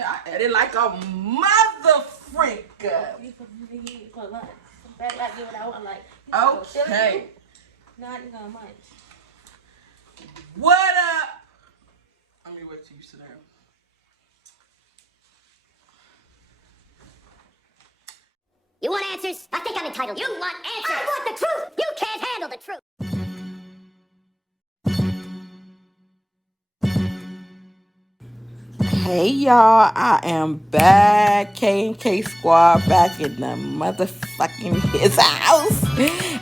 And I ate it like a mother freaker. For lunch. Back like you without like. Okay. Not gonna munch. What up? I'm gonna wait till you sit down. You want answers? I think I'm entitled. You want answers? I want the truth. You can't handle the truth. Hey y'all, I am back. K&K Squad back in the motherfucking his house.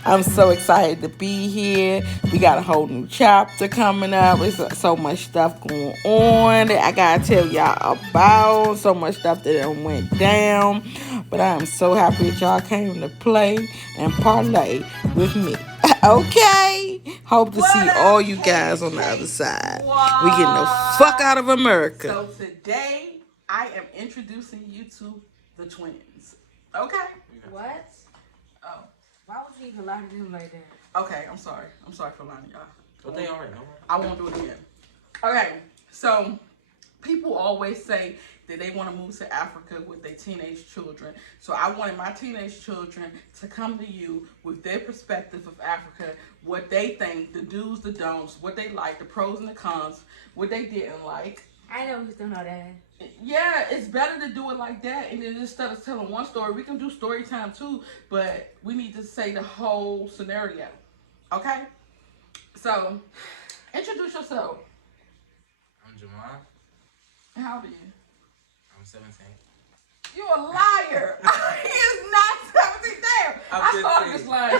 I'm so excited to be here. We got a whole new chapter coming up. There's so much stuff going on that I gotta tell y'all about. So much stuff that done went down. But I am so happy that y'all came to play and parlay with me. Okay. Hope to see all you guys on the other side. We getting the fuck out of America. So today, I am introducing you to the twins. Okay? What? Oh. Why would you even lie to them like that? Okay, I'm sorry. I'm sorry for lying to y'all. But they already know. I won't do it again. Okay, so people always say that they want to move to Africa with their teenage children. So I wanted my teenage children to come to you with their perspective of Africa, what they think, the do's, the don'ts, what they like, the pros and the cons, what they didn't like. I know we still know that. Yeah, it's better to do it like that, and then instead of telling one story, we can do story time too, but we need to say the whole scenario. Okay? So, introduce yourself. I'm Jamal. How old are you? I'm 17. You a liar. He is not 17. Damn. I started this lying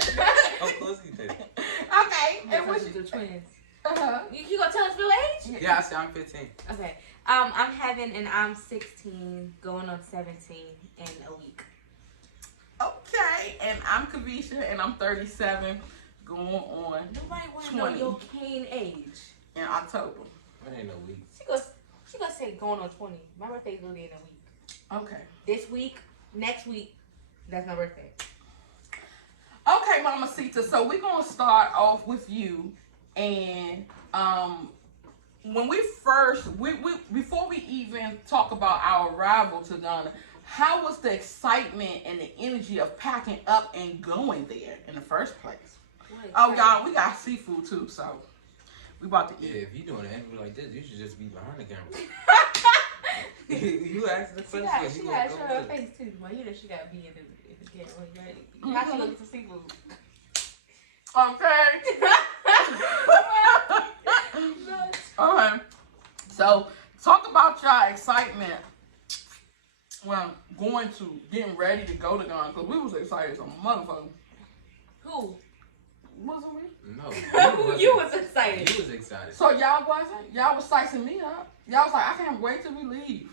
shit. Of course he did. Okay. And what's the twins? Uh-huh. You gonna tell us real age? Yeah, I said I'm 15. Okay. I'm Heaven and I'm 16, going on 17 in a week. Okay. And I'm Kavisha and I'm 37, going on Nobody wanna 20 know your Kane age. in October. It ain't no week. She gonna say going on 20. My birthday's really in a week. Okay. This week, next week, that's my birthday. Okay, Mama Sita. So we're gonna start off with you, and when we first, before we even talk about our arrival to Ghana, how was the excitement and the energy of packing up and going there in the first place? Oh, y'all, we got seafood too, so we about to eat. Yeah, if you doing an interview like this, you should just be behind the camera. You asked the question. She got to show her face too. Well, you know she got to be in the camera. How she looking for seafood? Okay. Alright. So talk about y'all excitement when getting ready to go to Ghana, because we was excited as a motherfucker. Who? Wasn't we? No. You was excited. You was excited. So y'all wasn't? Y'all was sizing me up. Y'all was like, I can't wait till we leave.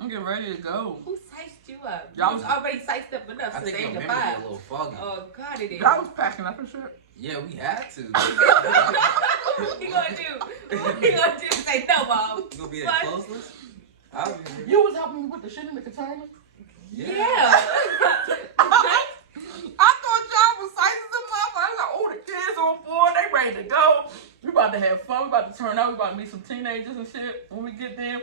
I'm getting ready to go. Who sized you up? Y'all You was already sized up enough I to think say your memory goodbye. a little foggy. Oh God, it is. Y'all was packing up and shit. Yeah, we had to. What you gonna do? What you gonna do? Say no, Mom. You gonna be that closeless? You was helping me with the shit in the container? Yeah. I thought y'all was sizing them up. I was like, oh, the kids on board. They ready to go. We about to have fun. We about to turn out. We about to meet some teenagers and shit when we get there.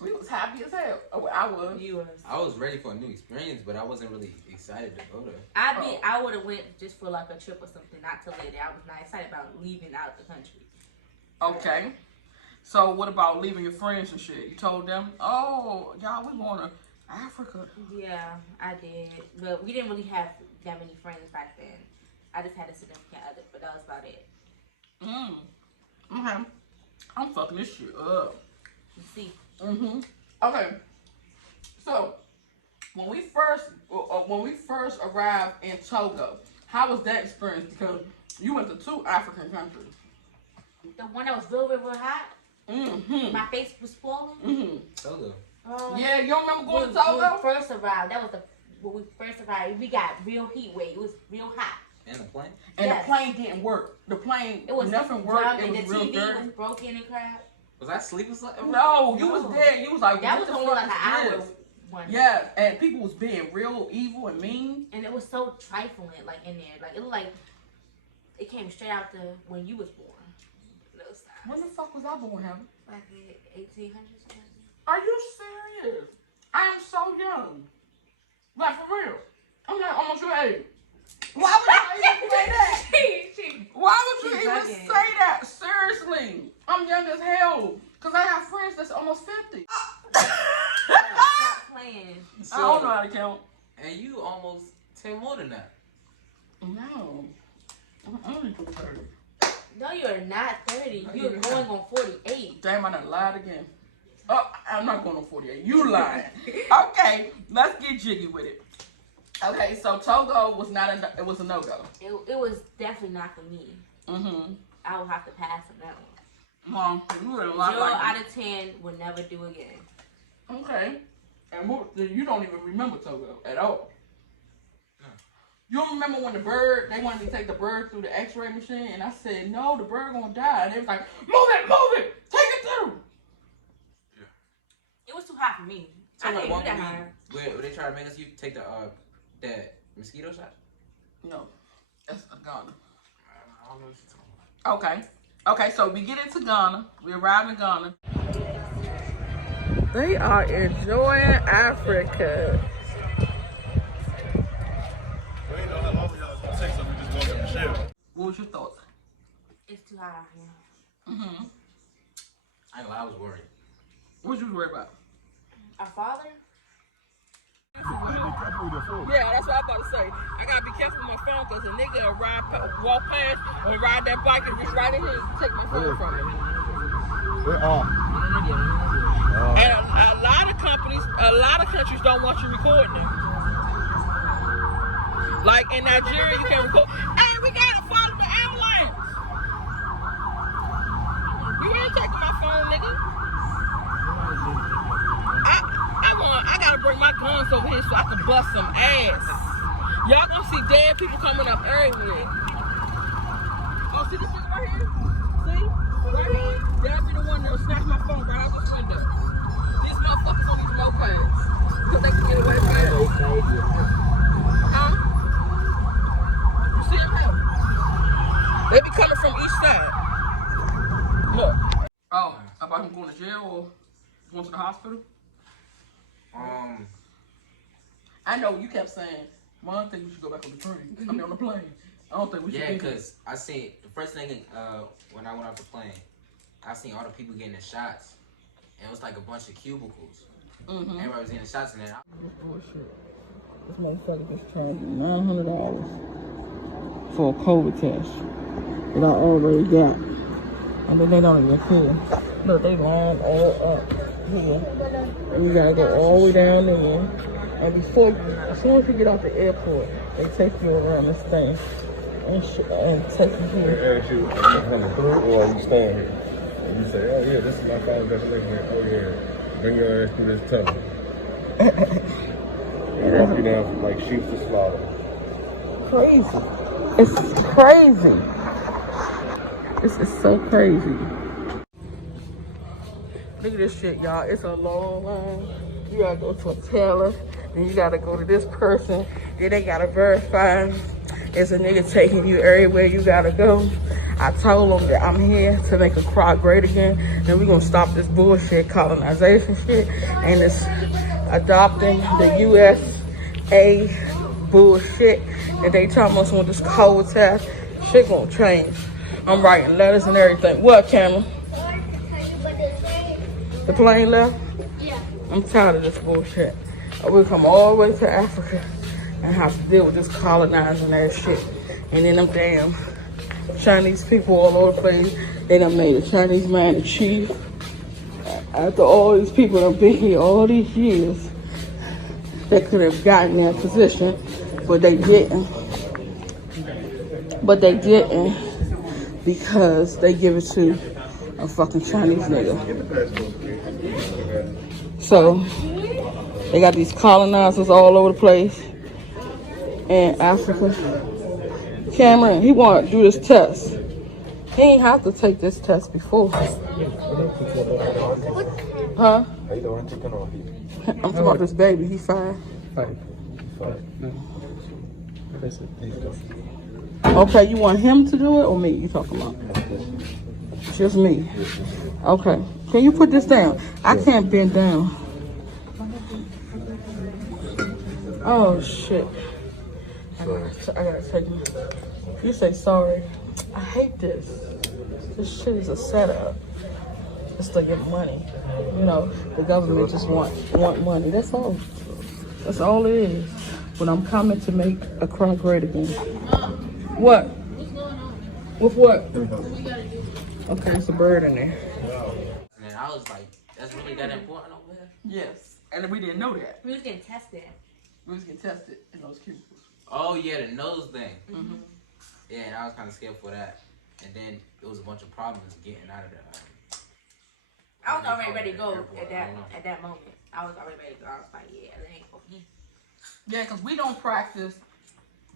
We was happy as hell. Oh, I was. You was. I was ready for a new experience, but I wasn't really excited to go there. I would have went just for like a trip or something, not to live there. I was not excited about leaving out the country. Okay. So what about leaving your friends and shit? You told them, oh, y'all, we going to Africa. Yeah, I did. But we didn't really have that many friends back then. I just had a significant other, but that was about it. Okay. I'm fucking this shit up. You see. Okay. So when we first arrived in Togo, how was that experience? Because you went to 2 African countries. The one that was real, real, real hot. My face was swollen. Togo. Yeah, you don't remember going to Togo? When we first arrived, when we first arrived, we got real heat wave. It was real hot. And the plane? And the plane didn't work. The plane, nothing worked. It was and real the TV dirty. was broken and crap. Was I sleeping? No, you was there. You was like, that what was the only fuck like is an hour. this? One. Yeah, and people was being real evil and mean. And it was so trifling, like in there. Like it looked like it came straight out to when you was born. When the fuck was I born, Helen? Like 1800s. Are you you serious? I am so young. Like, for real. I'm not almost your age. Why would you even say that? Why would you even say that? Seriously. I'm young as hell. Because I have friends that's almost 50. Stop playing. I don't know how to count. And you almost 10 more than that. No. I'm only 30. No, you're not 30. You're going on 48. Damn, I done lied again. Oh, I'm not going on 48. You lying. Okay, let's get jiggy with it. Okay, so Togo was not it was a no-go. It was definitely not for me. Mm-hmm. I would have to pass on that one. Mom, you would a lot 0 like out of 10 would never do again. Okay. And you don't even remember Togo at all. You don't remember when they wanted me to take the bird through the x-ray machine, and I said, no, the bird gonna die. And they was like, move it, take it through. Yeah. It was too hot for me. So I didn't what do that hard. where they try to make us take the that mosquito shot? No, that's a Ghana. I don't know what you're talking about. Okay, so we get into Ghana. We arrive in Ghana. They are enjoying Africa. What was your thoughts? It's too hot out here. Mm-hmm. I ain't lie, I was worried. What you worried about? Our father? Yeah, that's what I'm about to say. I gotta be careful with my phone because a nigga will walk past or ride that bike and reach right in here and take my phone from me. And a lot of countries don't want you recording them. Like in Nigeria, you can't record. Hey, we gotta follow the ambulance. You ain't taking my phone, nigga. I gotta bring my guns over here so I can bust some ass. Y'all gonna see dead people coming up everywhere. Oh, see this nigga right here? See? Right here? That'll be the one that'll snatch my phone right out this window. These motherfuckers on these mopeds. Because they can get away from it. Huh? You see them here? They be coming from each side. Look. Oh, about him going to jail or going to the hospital? I know you kept saying, well, I don't think we should go back on the train. I mean, on the plane. I don't think we should. Yeah, because I seen the first thing when I went off the plane, I seen all the people getting the shots, and it was like a bunch of cubicles. Mm-hmm. Everybody was getting the shots in there. Bullshit. This motherfucker just charged me $900 for a COVID test that I already got, and then they don't even care. Look, they line all up here, and you gotta go all the way down there. And as soon as you get out the airport, they take you around this thing and take you here. They ask you, are you coming through or are you staying here? And you say, oh yeah, this is my final destination. Oh yeah, bring your ass through this tunnel. They walk you down from like sheep to slaughter. Crazy. It's crazy. This is so crazy. Look at this shit, y'all. It's a long line. You gotta go to a teller, then you gotta go to this person, then they gotta verify it's a nigga taking you everywhere you gotta go. I told them that I'm here to make a crop great again, and we're gonna stop this bullshit colonization shit and this adopting the USA bullshit that they talking us with this COVID test. Shit gonna change. I'm writing letters and everything. What, Cameron? The plane left? Yeah. I'm tired of this bullshit. We come all the way to Africa and have to deal with this colonizing ass shit. And then them damn Chinese people all over the place. They done made a Chinese man the chief. After all these people that have been here all these years, they could have gotten that position, but they didn't. But they didn't because they give it to a fucking Chinese nigga. So they got these colonizers all over the place in Africa. Cameron, he want to do this test. He ain't have to take this test before. Huh? I'm talking about this baby. He 5. Okay, you want him to do it or me? You talking about? Just me. Okay. Can you put this down? I can't bend down. Oh shit. So, I gotta take my. You say sorry. I hate this. This shit is a setup. It's to get money. You know, the government just want money. That's all. That's all it is. But I'm coming to make a crowd great again. What? What's going on? With what? Okay, it's a bird in there. And I was like, that's really that important over here? Yes, and we didn't know that. We was getting tested. We was getting tested in those cubicles. Oh, yeah, the nose thing. Mm-hmm. Yeah, and I was kind of scared for that. And then it was a bunch of problems getting out of the... I was already ready to go at that moment. I was already ready to go. I was like, yeah, it ain't for me. Yeah, because we don't practice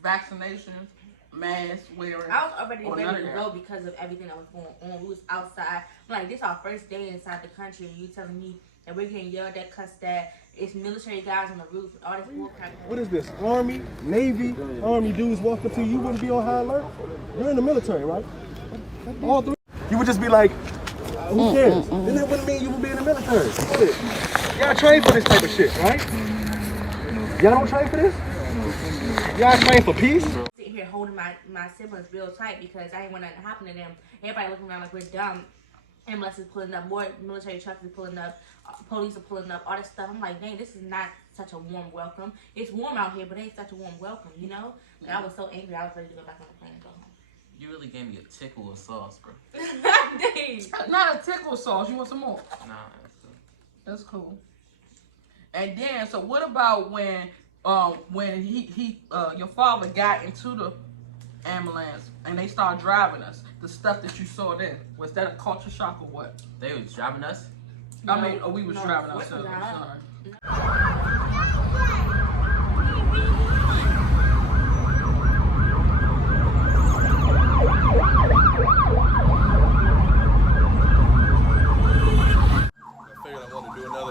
vaccinations, mask wearing. I was already ready to go because of everything that was going on. We was outside. I'm like, this is our first day inside the country, and you telling me that we're getting yelled at, cussed at. It's military guys on the roof, all this bullcrap. What is this? Army, Navy, Army dudes walk up to you, you wouldn't be on high alert? You're in the military, right? All three. You would just be like, who cares? Then that wouldn't mean you would be in the military. Shit. Y'all train for this type of shit, right? Y'all don't train for this? Y'all train for peace? Sitting here holding my siblings real tight because I ain't want nothing to happen to them. Everybody looking around like we're dumb. Ambulances pulling up, more military trucks are pulling up, police are pulling up, all this stuff. I'm like, dang, this is not such a warm welcome. It's warm out here, but it ain't such a warm welcome, you know? And I was so angry, I was ready to go back on the plane and go home. You really gave me a tickle of sauce, bro. Dang. Not a tickle sauce. You want some more? Nah, That's cool. And then, so what about when your father got into the ambulance and they started driving us? The stuff that you saw then, was that a culture shock or what? they was driving us? I mean, we was driving of course ourselves. not. I'm sorry.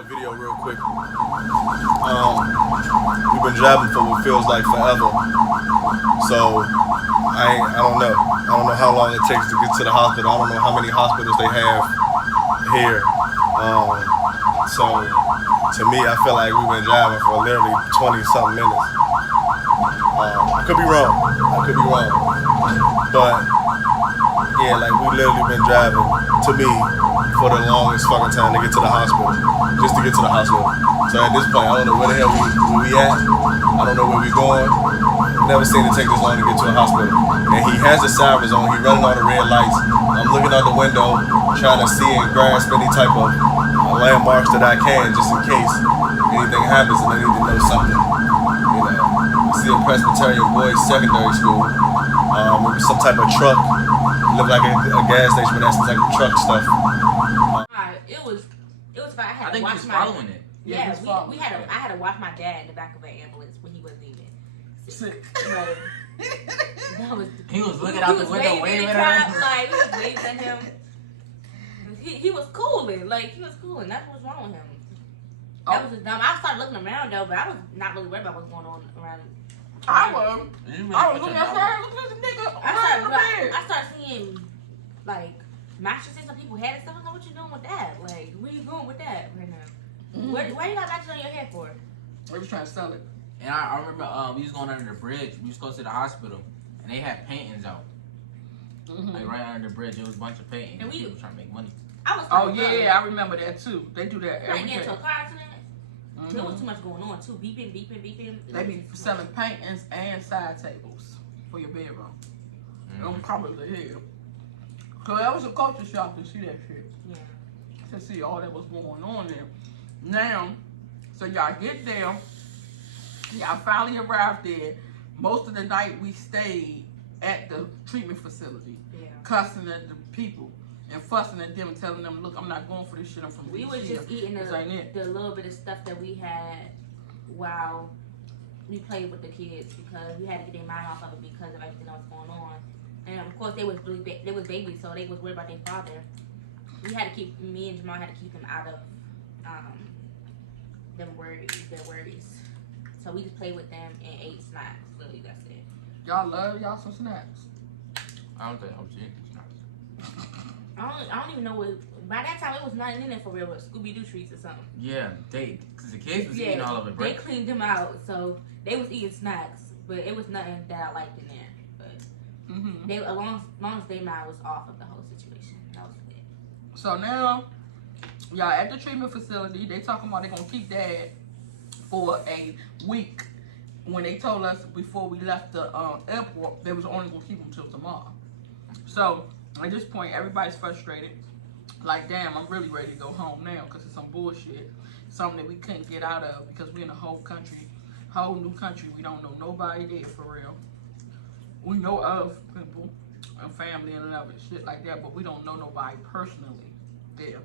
Video real quick. We've been driving for what feels like forever. So I don't know. I don't know how long it takes to get to the hospital. I don't know how many hospitals they have here. So to me, I feel like we've been driving for literally 20-something minutes. I could be wrong. But yeah, like we literally been driving, to me, for the longest fucking time to get to the hospital. Just to get to the hospital. So at this point, I don't know where the hell we at. I don't know where we going. Never seen it take this long to get to a hospital. And he has the sirens on. He running all the red lights. I'm looking out the window, trying to see and grasp any type of landmarks that I can, just in case anything happens and I need to know something. You know, I see a Presbyterian boys secondary school. Maybe some type of truck. Look like a gas station, but that's some type of truck stuff. It was fine. I think he was following it. Yeah, I had to watch my dad in the back of an ambulance when he wasn't even sick. Right. He was looking out the window, waving at him. Like, we was waving at him. He was cooling. Like, he was cooling. That's what's wrong with him. That was just dumb. I started looking around, though, but I was not really worried about what's going on around. I was looking outside, look at this nigga. I started seeing, like, mattresses on people's heads and stuff. I was like, what you doing with that? Like, where you going with that right now? Mm-hmm. Why you got mattress on your head for? They was trying to sell it. And I remember we was going under the bridge. We was close to the hospital, and they had paintings out. Mm-hmm. Like right under the bridge, there was a bunch of paintings. And people trying to make money. I remember that too. They do that every day. Into a car accident. Mm-hmm. There was too much going on too. Beeping. They be selling paintings and side tables for your bedroom. I'm probably here. Cause that was a culture shock to see that shit. Yeah. To see all that was going on there. Now, so y'all get there. Y'all finally arrived there. Most of the night we stayed at the treatment facility, cussing at the people and fussing at them and telling them, look, I'm not going for this shit. I'm from We was just eating the little bit of stuff that we had while we played with the kids because we had to get their mind off of it because of everything that was going on. And of course they was babies, so they was worried about their father. Me and Jamal had to keep them out of their worries. So we just played with them and ate snacks. Really, that's it. Y'all love y'all some snacks. I don't think I'm eating snacks. I don't even know what. By that time, it was nothing in there for real, but Scooby Doo treats or something. Yeah, because the kids was eating all of it. They cleaned them out, so they was eating snacks, but it was nothing that I liked in there. But they, as long as their mind was off of the whole situation, that was it. So now, y'all at the treatment facility, they talking about they gonna keep Dad for a week. When they told us before we left the airport, they was only gonna keep him till tomorrow. So at this point, everybody's frustrated. Like, damn, I'm really ready to go home now because it's some bullshit. Something that we couldn't get out of because we in a whole new country. We don't know nobody there for real. We know of people and family and other shit like that, but we don't know nobody personally there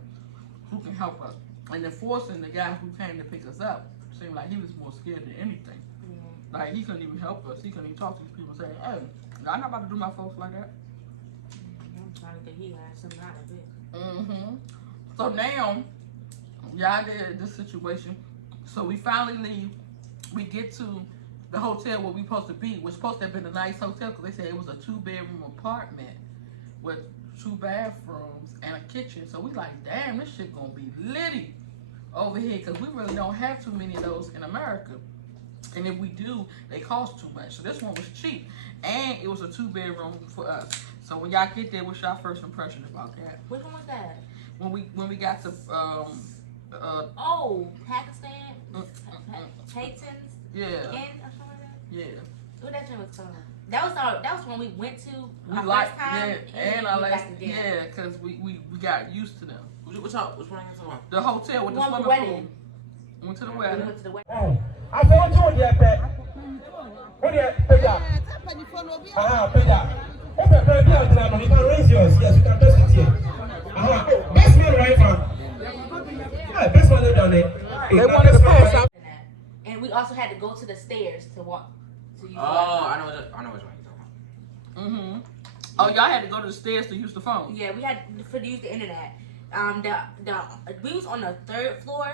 who can help us. And then forcing the guy who came to pick us up seemed like he was more scared than anything. Like, he couldn't even help us. He couldn't even talk to these people and say, hey, I'm not about to do my folks like that. I'm trying to think he had something out of it. So now, y'all did this situation. So we finally leave. We get to the hotel where we supposed to be, which supposed to have been a nice hotel because they said it was a 2-bedroom apartment with 2 bathrooms and a kitchen. So we like, damn, this shit gonna be litty over here because we really don't have too many of those in America. And if we do, they cost too much. So this one was cheap. And it was a 2-bedroom for us. So when y'all get there, what's your first impression about that? Which one was that? When we got to Pakistan? Payton's? Yeah. Or something like that? Yeah. What that joint was called? That was when we went to We our like, first time. yeah, and our last, yeah. yeah, because we got used to them. Which one are you talking about? The hotel with the One swimming wedding. pool. Went to the We wedding. went to the wedding. I want you on the pet. On the pet. Pet. You can raise yours. Yes, you can touch it here. Best man right now. Yeah, best man down there. They wanted to pass out. And we also had to go to the stairs to walk. To use I know which one you're talking about. Oh, y'all had to go to the stairs to use the phone. Yeah, we had to use the internet. We was on the 3rd floor,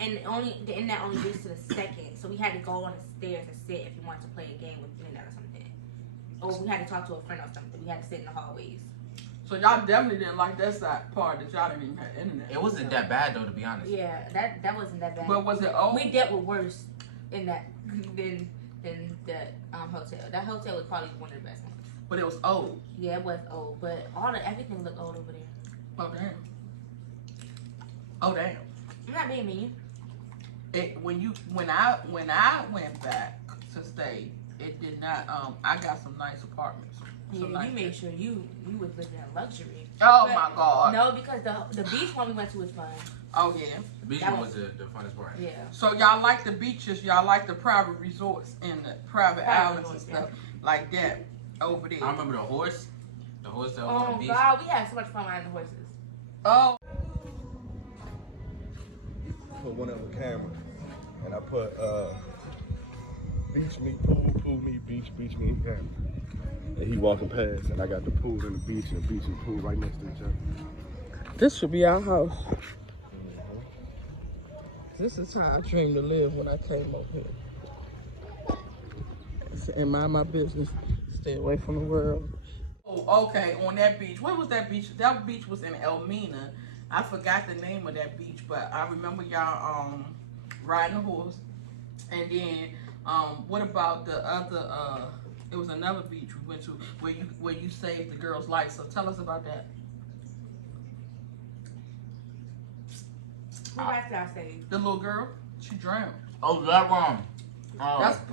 and the internet only reached to the 2nd, so we had to go on the stairs and sit if we wanted to play a game with the internet or something. Or we had to talk to a friend or something. We had to sit in the hallways. So y'all definitely didn't like that side part that y'all didn't even have internet. It wasn't that bad though, to be honest. Yeah, that wasn't that bad. But was it old? We dealt with worse in that than the hotel. That hotel was probably one of the best ones. But it was old. Yeah, it was old, but everything looked old over there. Oh damn. Oh damn. I'm not being mean. When I went back to stay, it did not. I got some nice apartments. Yeah, you made sure you was living in luxury. Oh But my God. No, because the beach one we went to was fun. Oh yeah. The beach That one was- was the funnest part. Yeah. So y'all like the beaches, y'all like the private resorts and the private islands and resorts, stuff like that over there. I remember the horse that was on Oh the beach. God, we had so much fun riding the horses. Oh. Put one of a camera, and I put beach me, pool me, beach me, camera. And he walking past, and I got the pool and the beach and the pool right next to each other. This should be our house. This is how I dreamed to live when I came over here. And mind my business. Stay away from the world. Oh, okay, on that beach. What was that beach? That beach was in Elmina. I forgot the name of that beach, but I remember y'all riding a horse. And then what about the other it was another beach we went to where you saved the girl's life. So tell us about that. Who else did I say? The little girl, she drowned. Oh, that one.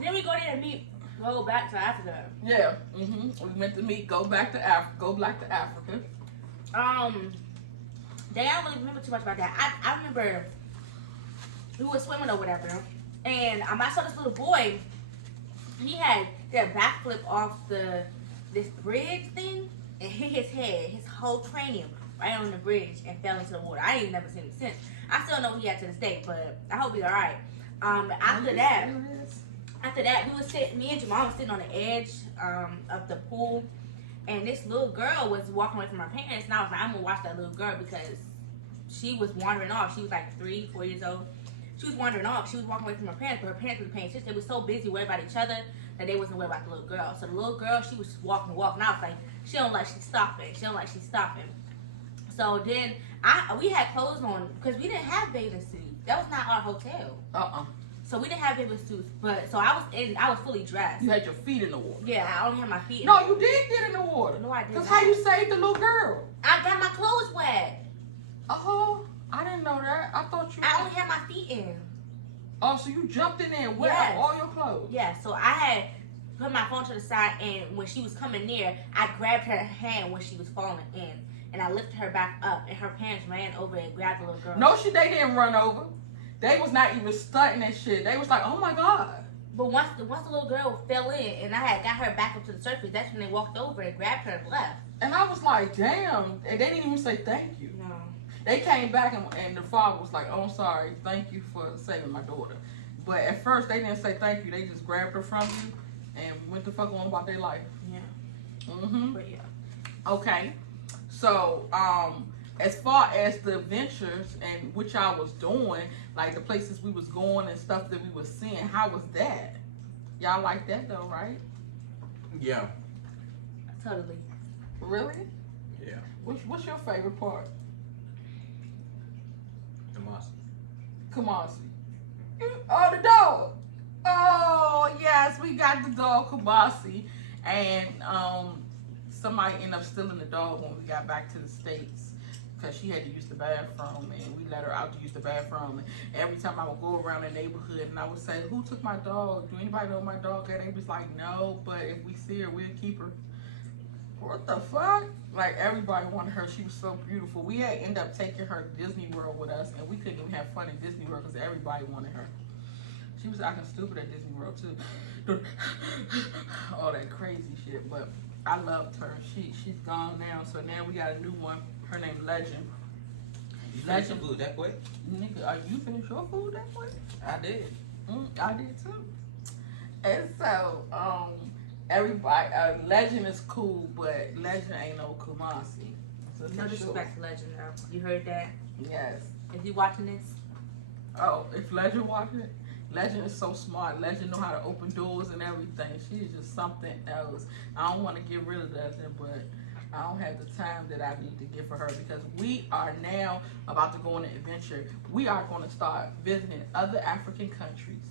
Then we go there to go back to Africa. Yeah. We meant to meet. Go back to Africa. Go back to Africa. I don't really remember too much about that. I remember we were swimming or whatever, and I saw this little boy. He did a backflip off this bridge thing and hit his head, his whole cranium, right on the bridge and fell into the water. I ain't never seen him since. I still know what he had to this day, but I hope he's all right. After that, me and Jamal was sitting on the edge of the pool, and this little girl was walking away from her parents, and I was like, I'm gonna watch that little girl because she was wandering off. She was like 3-4 years old. She was wandering off. She was walking away from her parents, but her parents were paying attention. They were so busy worried about each other that they wasn't worried about the little girl. So the little girl, she was walking. I was like, she don't like she's stopping. So then we had clothes on because we didn't have bathing suits. That was not our hotel. So we didn't have bathing suits, but so I was fully dressed. You had your feet in the water. Yeah, I only had my feet. No, you did get in the water. No, I didn't. That's how you saved the little girl. I got my clothes wet. Oh, I didn't know that. I thought you. I only had my feet in. Oh, so you jumped in there and wet up all your clothes. Yeah, so I had put my phone to the side, and when she was coming near, I grabbed her hand when she was falling in, and I lifted her back up, and her parents ran over and grabbed the little girl. No, they didn't run over. They was not even stunting that shit. They was like, oh my God. But once the little girl fell in, and I had got her back up to the surface, that's when they walked over and grabbed her and left. And I was like, damn. And they didn't even say thank you. No. They came back, and the father was like, oh, I'm sorry. Thank you for saving my daughter. But at first, they didn't say thank you. They just grabbed her from you and went the fuck on about their life. Yeah. Mm-hmm. But yeah. Okay. So, as far as the adventures and what y'all was doing, like the places we was going and stuff that we was seeing, how was that? Y'all like that though, right? Yeah. Totally. Really? Yeah. What's your favorite part? Kamasi. Oh, the dog. Oh, yes, we got the dog Kamasi. And somebody ended up stealing the dog when we got back to the States because she had to use the bathroom, and we let her out to use the bathroom. And every time I would go around the neighborhood and I would say, who took my dog? Do anybody know my dog? And they was like, no, but if we see her, we'll keep her. What the fuck? Like, everybody wanted her. She was so beautiful. We had ended up taking her to Disney World with us, and we couldn't even have fun at Disney World because everybody wanted her. She was acting stupid at Disney World too. All that crazy shit, but I loved her. She's gone now, so now we got a new one. Her name Legend. You finished your food that quick? Nigga, are you finished your food that quick? I did. I did too. And so, everybody, Legend is cool, but Legend ain't no Kumasi. So No disrespect to Legend though. You heard that? Yes. If you watching this? Oh, if Legend watching it? Legend is so smart. Legend know how to open doors and everything. She's just something else. I don't want to get rid of Legend, but I don't have the time that I need to give for her because we are now about to go on an adventure. We are going to start visiting other African countries.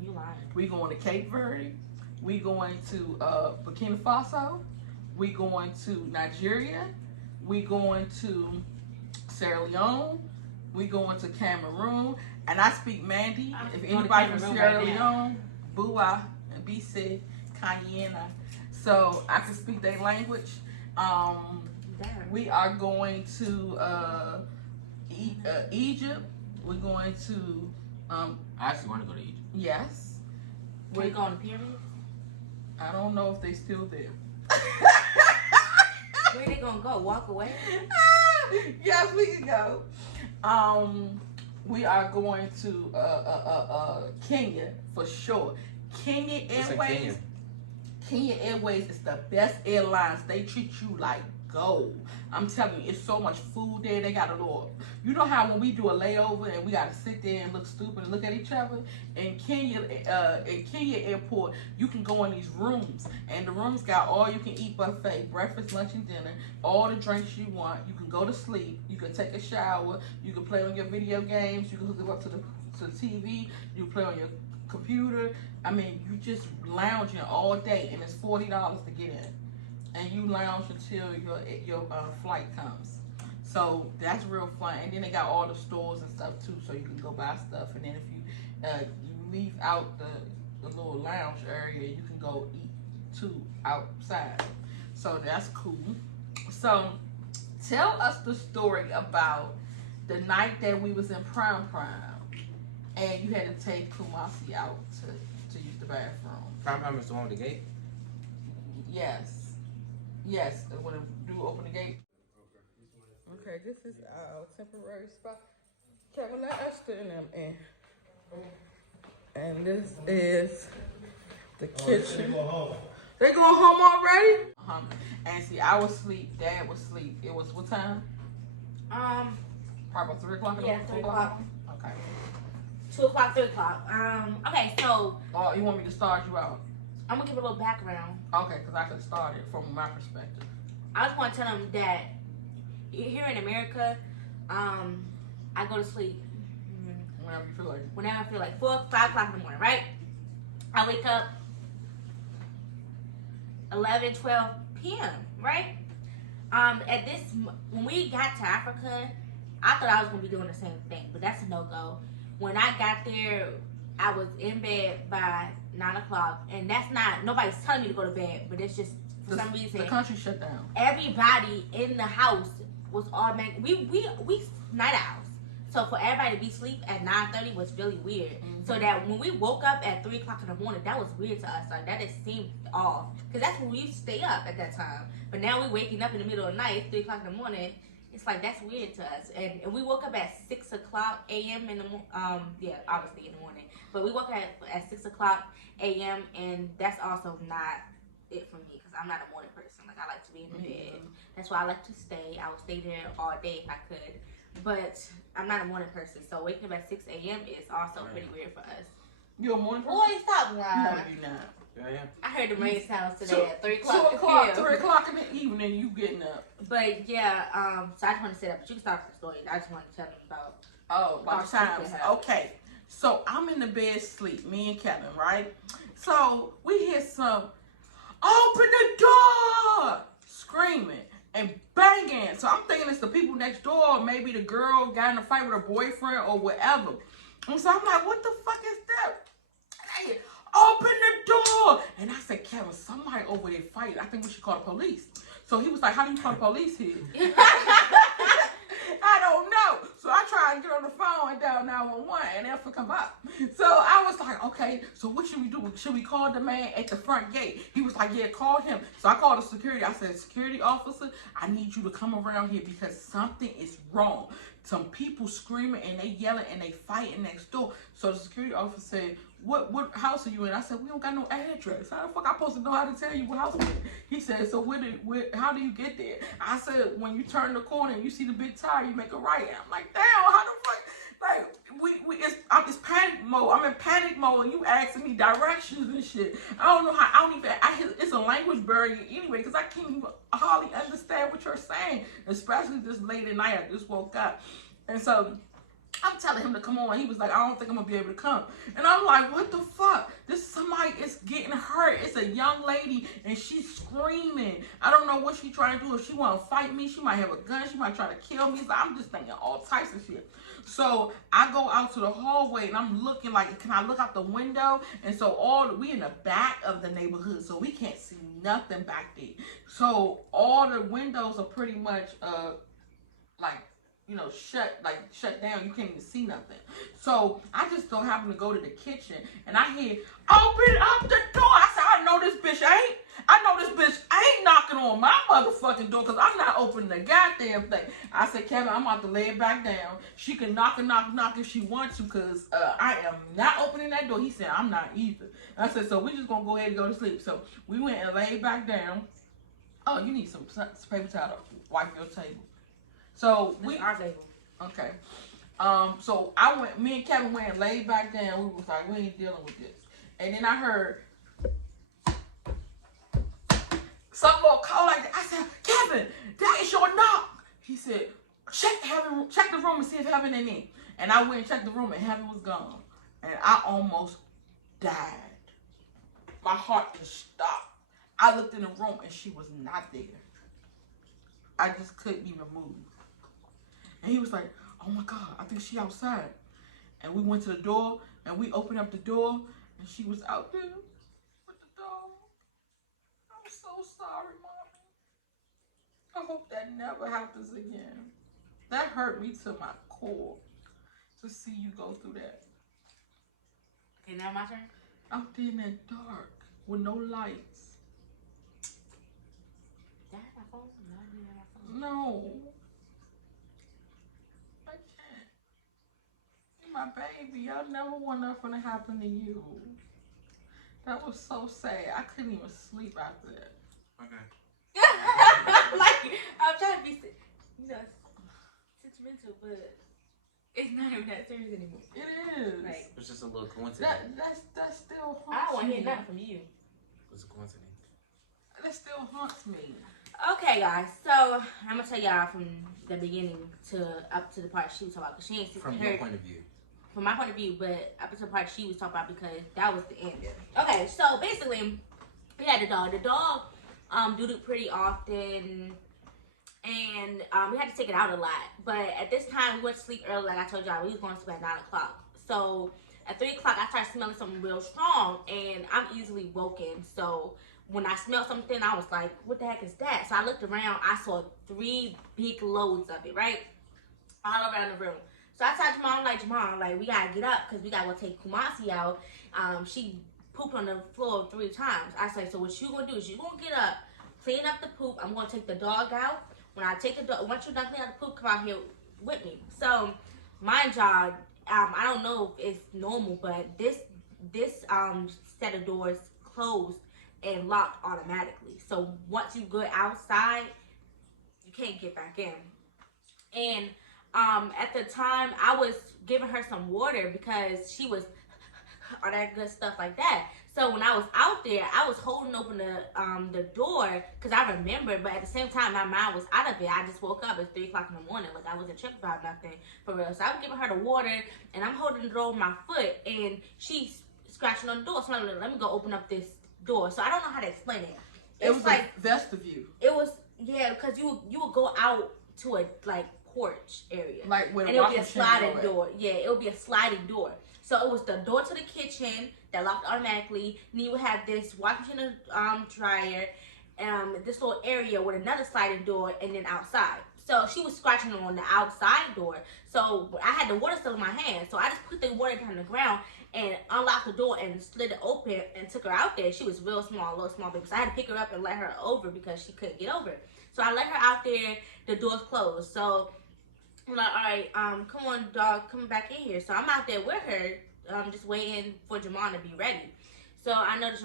You lying. We going to Cape Verde. We going to Burkina Faso. We going to Nigeria. We going to Sierra Leone. We going to Cameroon. And I speak Mandi. If anybody from Sierra Leone, Bua, and BC, Kanyena. So I can speak their language. We are going to Egypt. We're going to I actually want to go to Egypt. yes. We're going to pyramids? I don't know if they still there. Where they gonna go? Walk away? Yes, we can go. We are going to Kenya for sure. Kenya Airways. Kenya Airways is the best airlines. They treat you like gold. I'm telling you, it's so much food there. They got a little, you know how when we do a layover and we gotta sit there and look stupid and look at each other? In Kenya Airport, you can go in these rooms, and the rooms got all you can eat buffet, breakfast, lunch, and dinner, all the drinks you want. You can go to sleep. You can take a shower. You can play on your video games. You can hook it up to the TV. You can play on your computer. I mean, you just lounging all day, and it's $40 to get in. And you lounge until your flight comes. So that's real fun. And then they got all the stores and stuff too, so you can go buy stuff. And then if you leave out the little lounge area, you can go eat too outside. So that's cool. So tell us the story about the night that we was in Prime, and you had to take Kumasi out to use the bathroom. Prime is the one with the gate? Yes. Yes, when the dude open the gate. Okay, this is our temporary spot. Kevin, let Esther and them in. And this is the kitchen. They going home already? And see, I was asleep. Dad was asleep. It was what time? Probably about 3 o'clock. Yeah, 3 o'clock. Okay. 2 o'clock, 3 o'clock. Okay, so. Oh, you want me to start you out? I'm gonna give a little background. Okay, because I could start it from my perspective. I just want to tell them that here in America, I go to sleep whenever I feel like 4, 5 o'clock in the morning, right? I wake up 11, 12 p.m., right? When we got to Africa, I thought I was gonna be doing the same thing, but that's a no-go. When I got there, I was in bed by 9 o'clock, and that's not, nobody's telling me to go to bed, but it's just, for some reason, the country shut down. Everybody in the house was automatic. We night owls. So for everybody to be asleep at 9:30 was really weird. So that when we woke up at 3 o'clock in the morning, that was weird to us. Like, that just seemed off. Because that's when we used to stay up at that time. But now we're waking up in the middle of the night, 3 o'clock in the morning. It's like, that's weird to us. And we woke up at 6 o'clock a.m. in the obviously in the morning. But we woke up at 6 o'clock a.m. and that's also not it for me, because I'm not a morning person. Like, I like to be in the bed. That's why I like to stay. I would stay there all day if I could. But I'm not a morning person, so waking up at 6 a.m. is also pretty weird for us. You a morning person? Boy, stop lying. No, you're not. Yeah. I heard the rain sounds today at 3 o'clock. 2 o'clock, 3 o'clock in the evening, you getting up. But yeah, so I just want to set up. But you can start the story. I just want to tell them about. About the times. Okay. So I'm in the bed sleep, me and Kevin, right? So we hear some, open the door, screaming and banging. So I'm thinking it's the people next door, or maybe the girl got in a fight with her boyfriend or whatever. And so I'm like, what the fuck is that? And I hear, open the door. And I said, Kevin, somebody over there fighting. I think we should call the police. So he was like, how do you call the police here? I don't know. So I tried to get on the phone and dial 911 and never come up. So I was like, okay, so what should we do? Should we call the man at the front gate? He was like, yeah, call him. So I called the security. I said, security officer, I need you to come around here because something is wrong. Some people screaming and they yelling and they fighting next door. So the security officer said, what house are you in? I said, we don't got no address. How the fuck I supposed to know how to tell you what house it is? He said, so how do you get there? I said, when you turn the corner and you see the big tire, you make a right. And I'm like, damn, how the fuck? Like, it's panic mode. I'm in panic mode and you asking me directions and shit. I don't know how, it's a language barrier anyway, because I can't even hardly understand what you're saying, especially this late at night. I just woke up. And so I'm telling him to come on. He was like, I don't think I'm gonna be able to come. And I'm like, what the fuck? Somebody is getting hurt. It's a young lady and she's screaming. I don't know what she's trying to do. If she wanna fight me, she might have a gun. She might try to kill me. So I'm just thinking all types of shit. So I go out to the hallway and I'm looking like, can I look out the window? And so we in the back of the neighborhood, so we can't see nothing back there. So all the windows are pretty much shut down. You can't even see nothing. So I just don't happen to go to the kitchen and I hear, open up the door. I said, I know this bitch ain't knocking on my motherfucking door, because I'm not opening the goddamn thing. I said, Kevin, I'm about to lay it back down. She can knock if she wants to, because I am not opening that door. He said, I'm not either. I said, so we just gonna go ahead and go to sleep. So we went and laid back down. Oh, you need some paper towel to wipe your table. So Our table. Okay. So me and Kevin went and laid back down. We was like, we ain't dealing with this. And then I heard some little call like that. I said, Kevin, that is your knock. He said, check the room and see if Heaven in there. And I went and checked the room and Heaven was gone. And I almost died. My heart just stopped. I looked in the room and she was not there. I just couldn't even move. And he was like, oh my God, I think she outside. And we went to the door and we opened up the door and she was out there with the dog. I'm so sorry, Mommy. I hope that never happens again. That hurt me to my core to see you go through that. Okay, now my turn? Out there in that dark with no lights. Did I have my phone? No, I didn't have my phone. No. I can't. You're my baby. I never want nothing to happen to you. That was so sad. I couldn't even sleep after that. Okay. Like, I'm trying to be, sentimental, but it's not even that serious anymore. It is. Like, It's just a little coincidence. That still haunts me. I don't want to hear nothing from you. It's a coincidence. That still haunts me. Okay, guys. So I'm gonna tell y'all from the beginning to up to the part she was talking about, because she ain't seen From her. your point of view. From my point of view, but up to the part she was talking about, because that was the end. Okay, so basically, we had the dog. The dog doodled pretty often, and we had to take it out a lot. But at this time, we went to sleep early, like I told y'all. We was going to sleep at 9 o'clock. So at 3 o'clock, I started smelling something real strong, and I'm easily woken. So when I smelled something, I was like, what the heck is that? So I looked around. I saw 3 big loads of it, right? All around the room. So I told Jamal, like, we gotta get up because we gotta go take Kumasi out. She pooped on the floor 3 times. I said, so what you gonna do is you gonna get up, clean up the poop. I'm gonna take the dog out. When I take the dog, once you're done cleaning up the poop, come out here with me. So my job, I don't know if it's normal, but this set of doors closed and locked automatically. So once you go outside, you can't get back in. And at the time, I was giving her some water because she was all that good stuff like that. So when I was out there, I was holding open the door because I remembered, but at the same time, my mind was out of it. I just woke up at 3 o'clock in the morning, like I wasn't tripping about nothing for real. So I was giving her the water, and I'm holding the door with my foot, and she's scratching on the door. So I'm like, let me go open up this door. So I don't know how to explain it. It was like vestibule. It was, yeah, because you would go out to a like porch area, Like where and it would be a sliding door. Yeah, it would be a sliding door. So it was the door to the kitchen that locked automatically. And you would have this washing machine, dryer, this little area with another sliding door, and then outside. So she was scratching on the outside door. So I had the water still in my hand. So I just put the water down on the ground and unlocked the door and slid it open and took her out there. She was real small, little small baby. So I had to pick her up and let her over because she couldn't get over. So I let her out there. The door's closed. So I'm like, all right, come on, dog, come back in here. So I'm out there with her, just waiting for Jamal to be ready. So I know that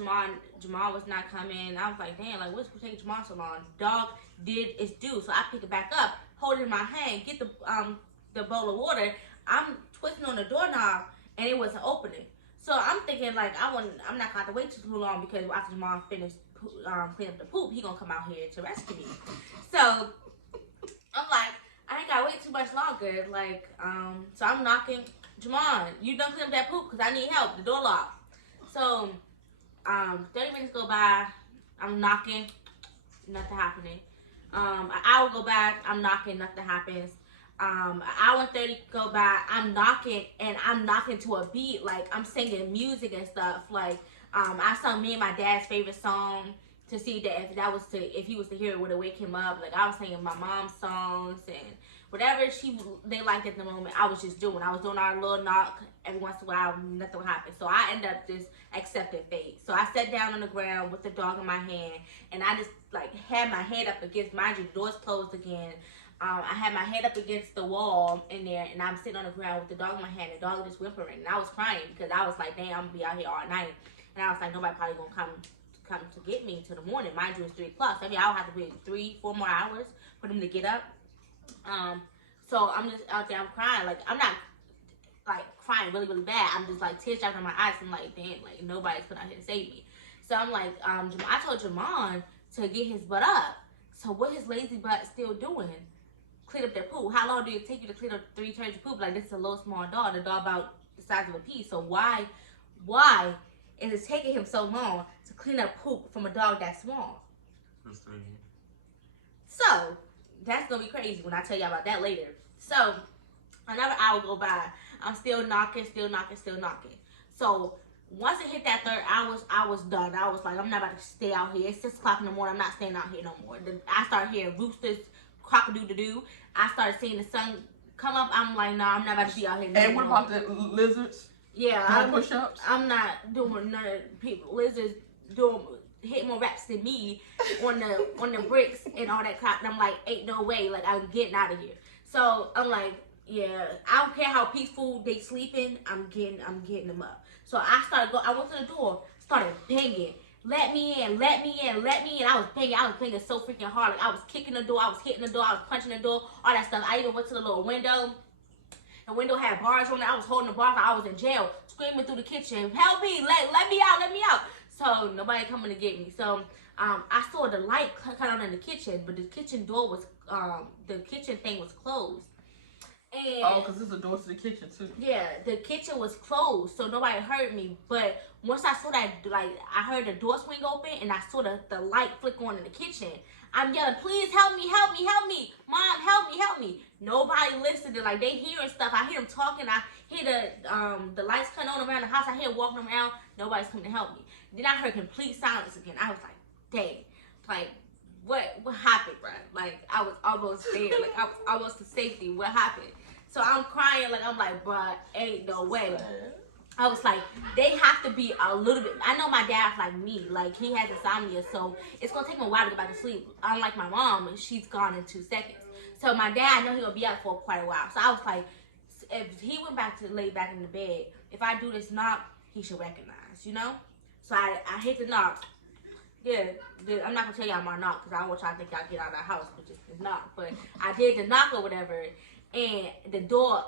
Jamal was not coming. I was like, damn, like, what's taking Jamal so long? Dog did its due. So I pick it back up, hold it in my hand, get the bowl of water. I'm twisting on the doorknob, and it wasn't opening. So I'm thinking, like, I'm not going to have to wait too long because after Jamal finished cleaning up the poop, he going to come out here to rescue me. So I'm like, I ain't gotta wait too much longer. Like, so I'm knocking. Jamal, you done clean up that poop? Because I need help. The door locked. So, 30 minutes go by. I'm knocking. Nothing happening. An hour go by. I'm knocking. Nothing happens. An hour and 30 go by. I'm knocking. And I'm knocking to a beat. Like, I'm singing music and stuff. Like, I sung me and my dad's favorite song to see that if he was to hear it, would it wake him up. Like, I was singing my mom's songs and whatever they liked at the moment, I was just doing. I was doing our little knock. Every once in a while, nothing would happen. So I ended up just accepting fate. So I sat down on the ground with the dog in my hand, and I just like had my head up against, mind you, the door's closed again. I had my head up against the wall in there, and I'm sitting on the ground with the dog in my hand. The dog was just whimpering, and I was crying because I was like, dang, I'm gonna be out here all night. And I was like, nobody probably gonna come to get me till the morning. Mind you, it's 3 o'clock. I mean, I'll have to wait 3-4 more hours for them to get up. So I'm just out there, I'm crying. Like, I'm not like crying really, really bad. I'm just like tears dropping in my eyes. I'm like, damn, like nobody's coming out here to save me. So I'm like, I told Jamal to get his butt up. So what his lazy butt still doing? Clean up that poop. How long do it take you to clean up 3 turns of poop? Like, this is a little small dog. The dog about the size of a pea. So why is it taking him so long to clean up poop from a dog that small? So that's gonna be crazy when I tell y'all about that later. So another hour go by. I'm still knocking. So once it hit that 3rd hour, I was done. I was like, I'm not about to stay out here. It's 6 o'clock in the morning. I'm not staying out here no more. I started hearing roosters, cock-a-doo-doo-doo. I started seeing the sun come up. I'm like, nah, I'm not about to be out here no more. And what about the lizards? Yeah, push-ups? I'm not doing none of people. Lizards hit more reps than me on the bricks and all that crap. And I'm like, ain't no way. Like, I'm getting out of here. So I'm like, yeah, I don't care how peaceful they sleeping. I'm getting them up. So I went to the door, started banging. Let me in. I was banging so freaking hard. Like, I was kicking the door, I was hitting the door, I was punching the door, all that stuff. I even went to the little window. The window had bars on it. I was holding the bar. I was in jail, screaming through the kitchen, help me, let me out. So nobody coming to get me. So I saw the light cut on in the kitchen, but the kitchen door was the kitchen thing was closed. And because there's a door to the kitchen too. yeah, the kitchen was closed, so nobody heard me. But once I saw that, like, I heard the door swing open, and I saw the light flick on in the kitchen. I'm yelling, please help me, help me, help me. Mom, help me, help me. Nobody listened. Like, they hearing stuff. I hear them talking. I hear the lights coming on around the house. I hear them walking around. Nobody's coming to help me. Then I heard complete silence again. I was like, dang. Like, what happened, bro? Like, I was almost there. Like, I was almost to safety. What happened? So I'm crying. Like, I'm like, bruh, ain't no way. I was like, they have to be a little bit. I know my dad's like me. Like, he has insomnia, so it's going to take him a while to get back to sleep. Unlike my mom, she's gone in 2 seconds. So my dad, I know he'll be up for quite a while. So I was like, if he went back to lay back in the bed, if I do this knock, he should recognize, you know? So I hit the knock. Yeah, I'm not going to tell y'all my knock because I don't want y'all to think y'all get out of the house with just the knock. But I did the knock or whatever, and the door...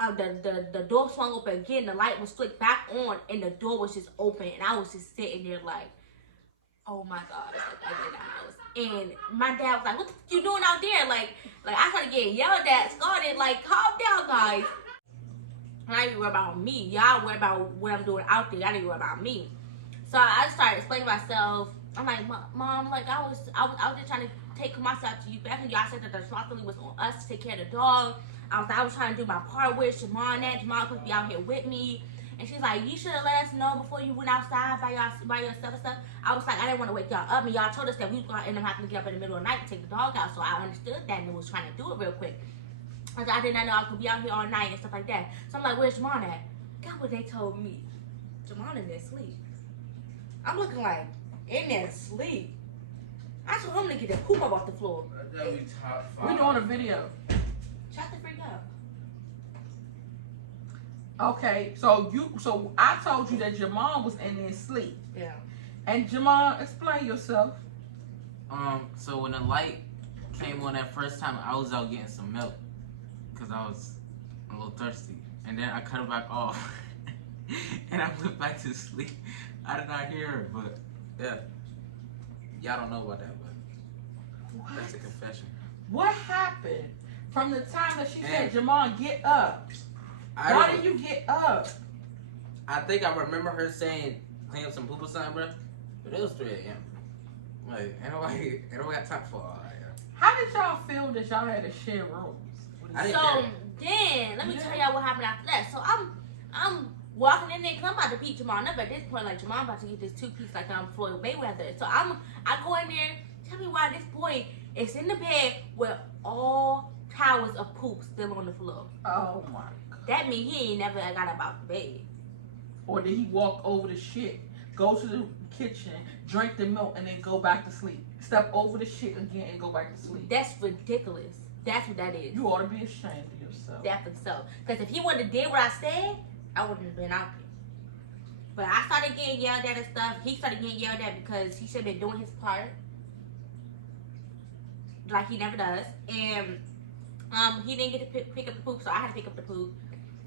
the door swung open again. The light was flicked back on, and the door was just open, and I was just sitting there like, oh my god, it's like in the house. And my dad was like, what the f you doing out there? Like I started getting yelled at, scolded, like, calm down, guys. And I didn't worry about me. Y'all worry about what I'm doing out there. I didn't worry about me. So I started explaining myself. I'm like, Mom, like I was out there trying to take myself to you. Back when y'all said that the responsibility was on us to take care of the dog. I was trying to do my part with Jamon. Jamon could be out here with me. And she's like, you should have let us know before you went outside by yourself and stuff. I was like, I didn't want to wake y'all up. And y'all told us that we was going to end up having to get up in the middle of the night to take the dog out. So I understood that and was trying to do it real quick. I did not know I could be out here all night and stuff like that. So I'm like, where's Jamon at? Got what they told me. Jamon in there sleep. I'm looking like, in there sleep. I told him to get that poop up off the floor. We doing a video. Shut the freak up. Okay, so I told you that your mom was in there asleep. Yeah. And Jamon, explain yourself. So when the light came on that first time, I was out getting some milk because I was a little thirsty, and then I cut it back off, and I went back to sleep. I did not hear her, but yeah, y'all don't know about that, but that's a confession. What happened from the time that she said, Jamon, get up? Why did you get up? I think I remember her saying, clean up some poop or something, bro. But it was 3 a.m. Like, ain't nobody got time for all that. How did y'all feel that y'all had to share rooms? So then, let me tell y'all what happened after that. So I'm walking in there because I'm about to beat Jamon up at this point. Like, Jamon about to get this 2-piece like Floyd Mayweather. So I go in there. Tell me why this boy is in the bed with all towers of poop still on the floor. Oh my god. That means he ain't never got up out the bed. Or did he walk over the shit, go to the kitchen, drink the milk, and then go back to sleep? Step over the shit again and go back to sleep. That's ridiculous. That's what that is. You ought to be ashamed of yourself. Definitely so. Because if he wouldn't have did what I said, I wouldn't have been out there. But I started getting yelled at and stuff. He started getting yelled at because he should have been doing his part. Like he never does. And he didn't get to pick up the poop, so I had to pick up the poop.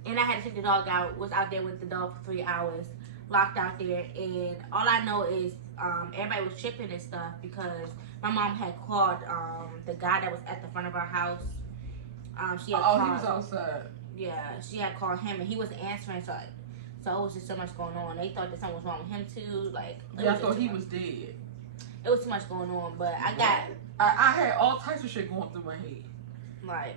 And I had to take the dog out. Was out there with the dog for 3 hours. Locked out there. And all I know is everybody was tripping and stuff because my mom had called the guy that was at the front of our house. She had called, he was outside. Yeah, she had called him and he wasn't answering. So it was just so much going on. They thought that something was wrong with him too. Like, yeah, I thought he was dead. It was too much going on, but I had all types of shit going through my head. Like,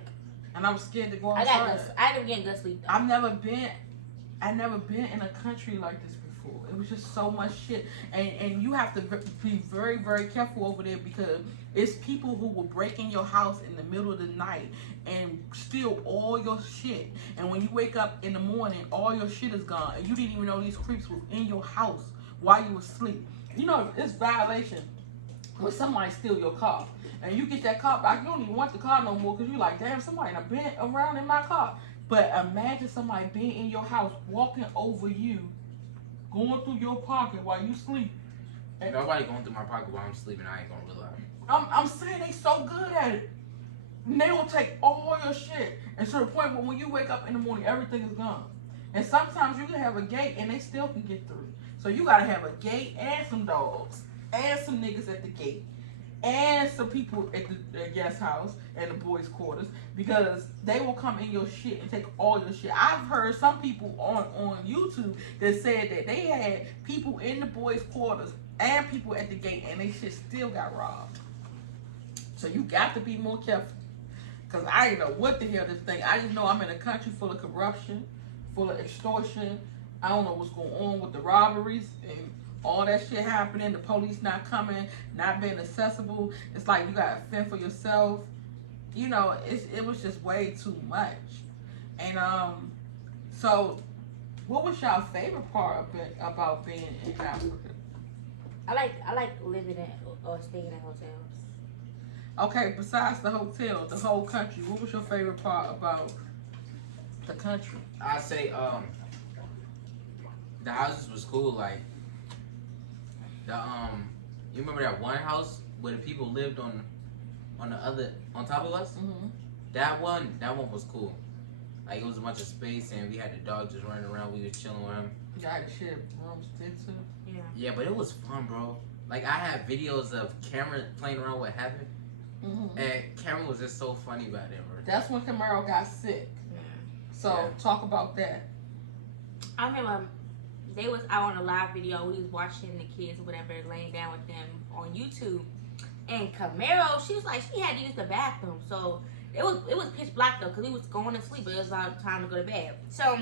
and I was scared to go outside. I didn't get good sleep though. I've never been in a country like this before. It was just so much shit. And you have to be very, very careful over there because it's people who will break in your house in the middle of the night and steal all your shit. And when you wake up in the morning, all your shit is gone. And you didn't even know these creeps was in your house while you were asleep. You know, it's violation when somebody steal your car. And you get that car back, you don't even want the car no more because you're like, damn, somebody done been around in my car. But imagine somebody being in your house, walking over you, going through your pocket while you sleep. And nobody going through my pocket while I'm sleeping, I ain't gonna realize. I'm saying they so good at it. And they will take all your shit. And to the point where when you wake up in the morning, everything is gone. And sometimes you can have a gate and they still can get through. So you gotta have a gate and some dogs and some niggas at the gate and some people at the guest house and the boys' quarters, because they will come in your shit and take all your shit. I've heard some people on YouTube that said that they had people in the boys' quarters and people at the gate and they shit still got robbed. So you got to be more careful. Cause I didn't know what the hell this thing. I just know I'm in a country full of corruption, full of extortion. I don't know what's going on with the robberies and all that shit happening. The police not coming, not being accessible. It's like you gotta fend for yourself. You know, it was just way too much. And so what was y'all favorite part about being in Africa? I like living in or staying in hotels. Okay, besides the hotel, the whole country, what was your favorite part about the country? I say the houses was cool. Like the you remember that one house where the people lived on top of us? Mm-hmm. That one was cool. Like it was a bunch of space and we had the dog just running around. We was chilling with him. You had to share rooms too. Yeah. Yeah, but it was fun, bro. Like I have videos of Cameron playing around with Heaven. Mm-hmm. And Cameron was just so funny about it, bro. That's when Camaro got sick. Yeah. So Yeah. talk about that. I remember they was out on a live video. We was watching the kids or whatever, laying down with them on YouTube. And Camaro, she was like, she had to use the bathroom. So it was pitch black though, because he was going to sleep, but it was time to go to bed. So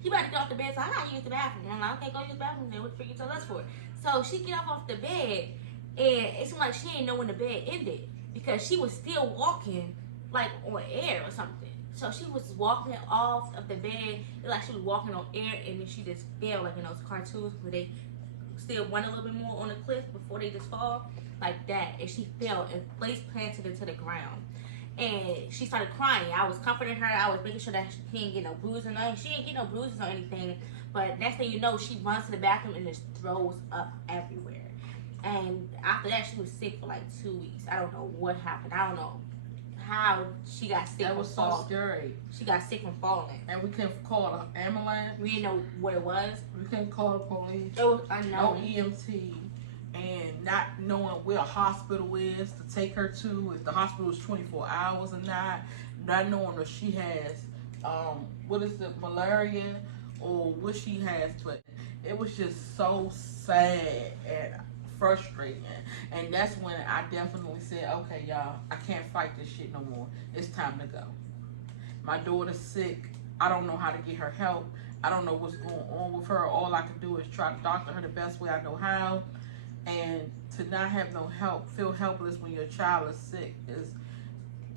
he about to get off the bed, so I gotta use the bathroom. I'm like, okay, go use the bathroom. Then what the freak you tell us for? So she get up off the bed, and it seemed like she didn't know when the bed ended because she was still walking like on air or something. So she was walking off of the bed, like she was walking on air, and then she just fell like in those cartoons where they still run a little bit more on the cliff before they just fall, like that. And she fell and face planted into the ground. And she started crying. I was comforting her. I was making sure that she didn't get no bruises or nothing. She didn't get no bruises or anything. But next thing you know, she runs to the bathroom and just throws up everywhere. And after that, she was sick for like 2 weeks. I don't know what happened. I don't know how she got sick. That was from so falling. scary. She got sick from falling. And we couldn't call an ambulance. We didn't know what it was. We couldn't call the police. It was No unknown. EMT. And not knowing where a hospital is to take her to, if the hospital is 24 hours or not knowing if she has, what is it, malaria or what she has. But it was just so sad and frustrating. And that's when I definitely said, okay, y'all, I can't fight this shit no more. It's time to go. My daughter's sick. I don't know how to get her help. I don't know what's going on with her. All I can do is try to doctor her the best way I know how. And to not have no help, feel helpless when your child is sick,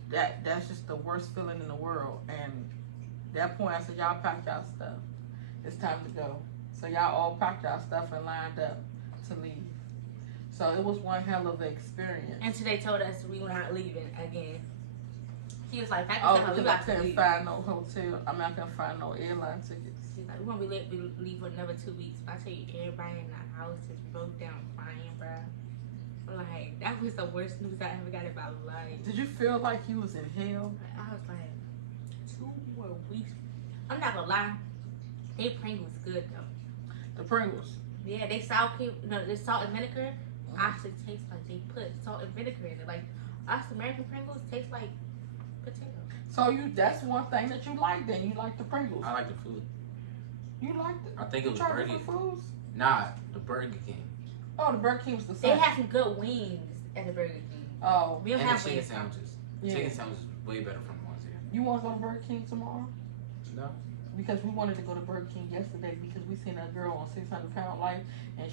that's just the worst feeling in the world. And at that point I said, y'all pack y'all stuff. It's time to go. So y'all all packed y'all stuff and lined up to leave. So it was one hell of an experience. And today told us we were not leaving again. He was like, Oh, we because I got to couldn't leave. find no hotel. I couldn't find no airline tickets. She's like, we're gonna leave for another 2 weeks. I tell you, everybody in the house just broke down crying, bro. Like, that was the worst news I ever got in my life. Did you feel like you was in hell? I was like, 2 more weeks. I'm not gonna lie, they Pringles good though. The Pringles. Yeah, they salt and vinegar. Actually tastes like they put salt and vinegar in it. Like us American Pringles taste like potato. So that's one thing that you like then. You like the Pringles. I like the food. You liked it. I think it You was tried Burger different foods? Nah, the Burger King. Oh, the Burger King was the They same. have some good wings at the Burger King. Oh, We don't And have the chicken wings. sandwiches. Yeah. Chicken sandwiches is way better from the ones here. you want to go to Burger King tomorrow? No. Because we wanted to go to Burger King yesterday because we seen a girl on 600 Pound Life and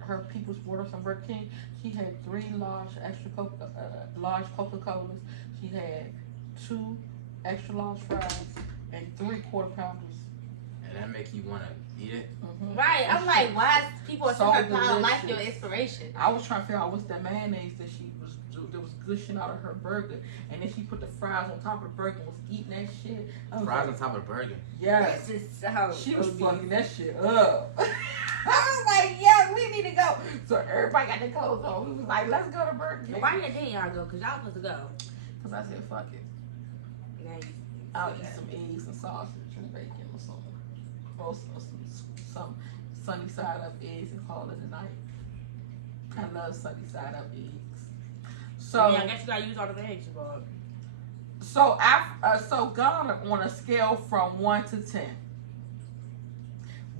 her people's order from Burger King. She had 3 large large Coca-Colas. She had 2 extra large fries and 3 quarter-pounders. And that make you want to eat it? Mm-hmm. Right. I'm like, why is people So so pound like your delicious. inspiration? I was trying to figure out what's that mayonnaise that was gushing out of her burger, and then she put the fries on top of the burger and was eating that shit. I was Fries like, on top of burger. yes. This is so She was OD. fucking that shit up. I was like, yeah, we need to go. So everybody got their clothes on. We was like, let's go to Burger King. Why didn't y'all go? Because y'all supposed to go. Because I said, fuck it. Now you I'll eat some eggs and sausage. and bacon or some sunny side up eggs and call it a night. I love sunny side up eggs. So I guess you gotta use all the eggs, but. So Ghana on a scale from 1 to 10.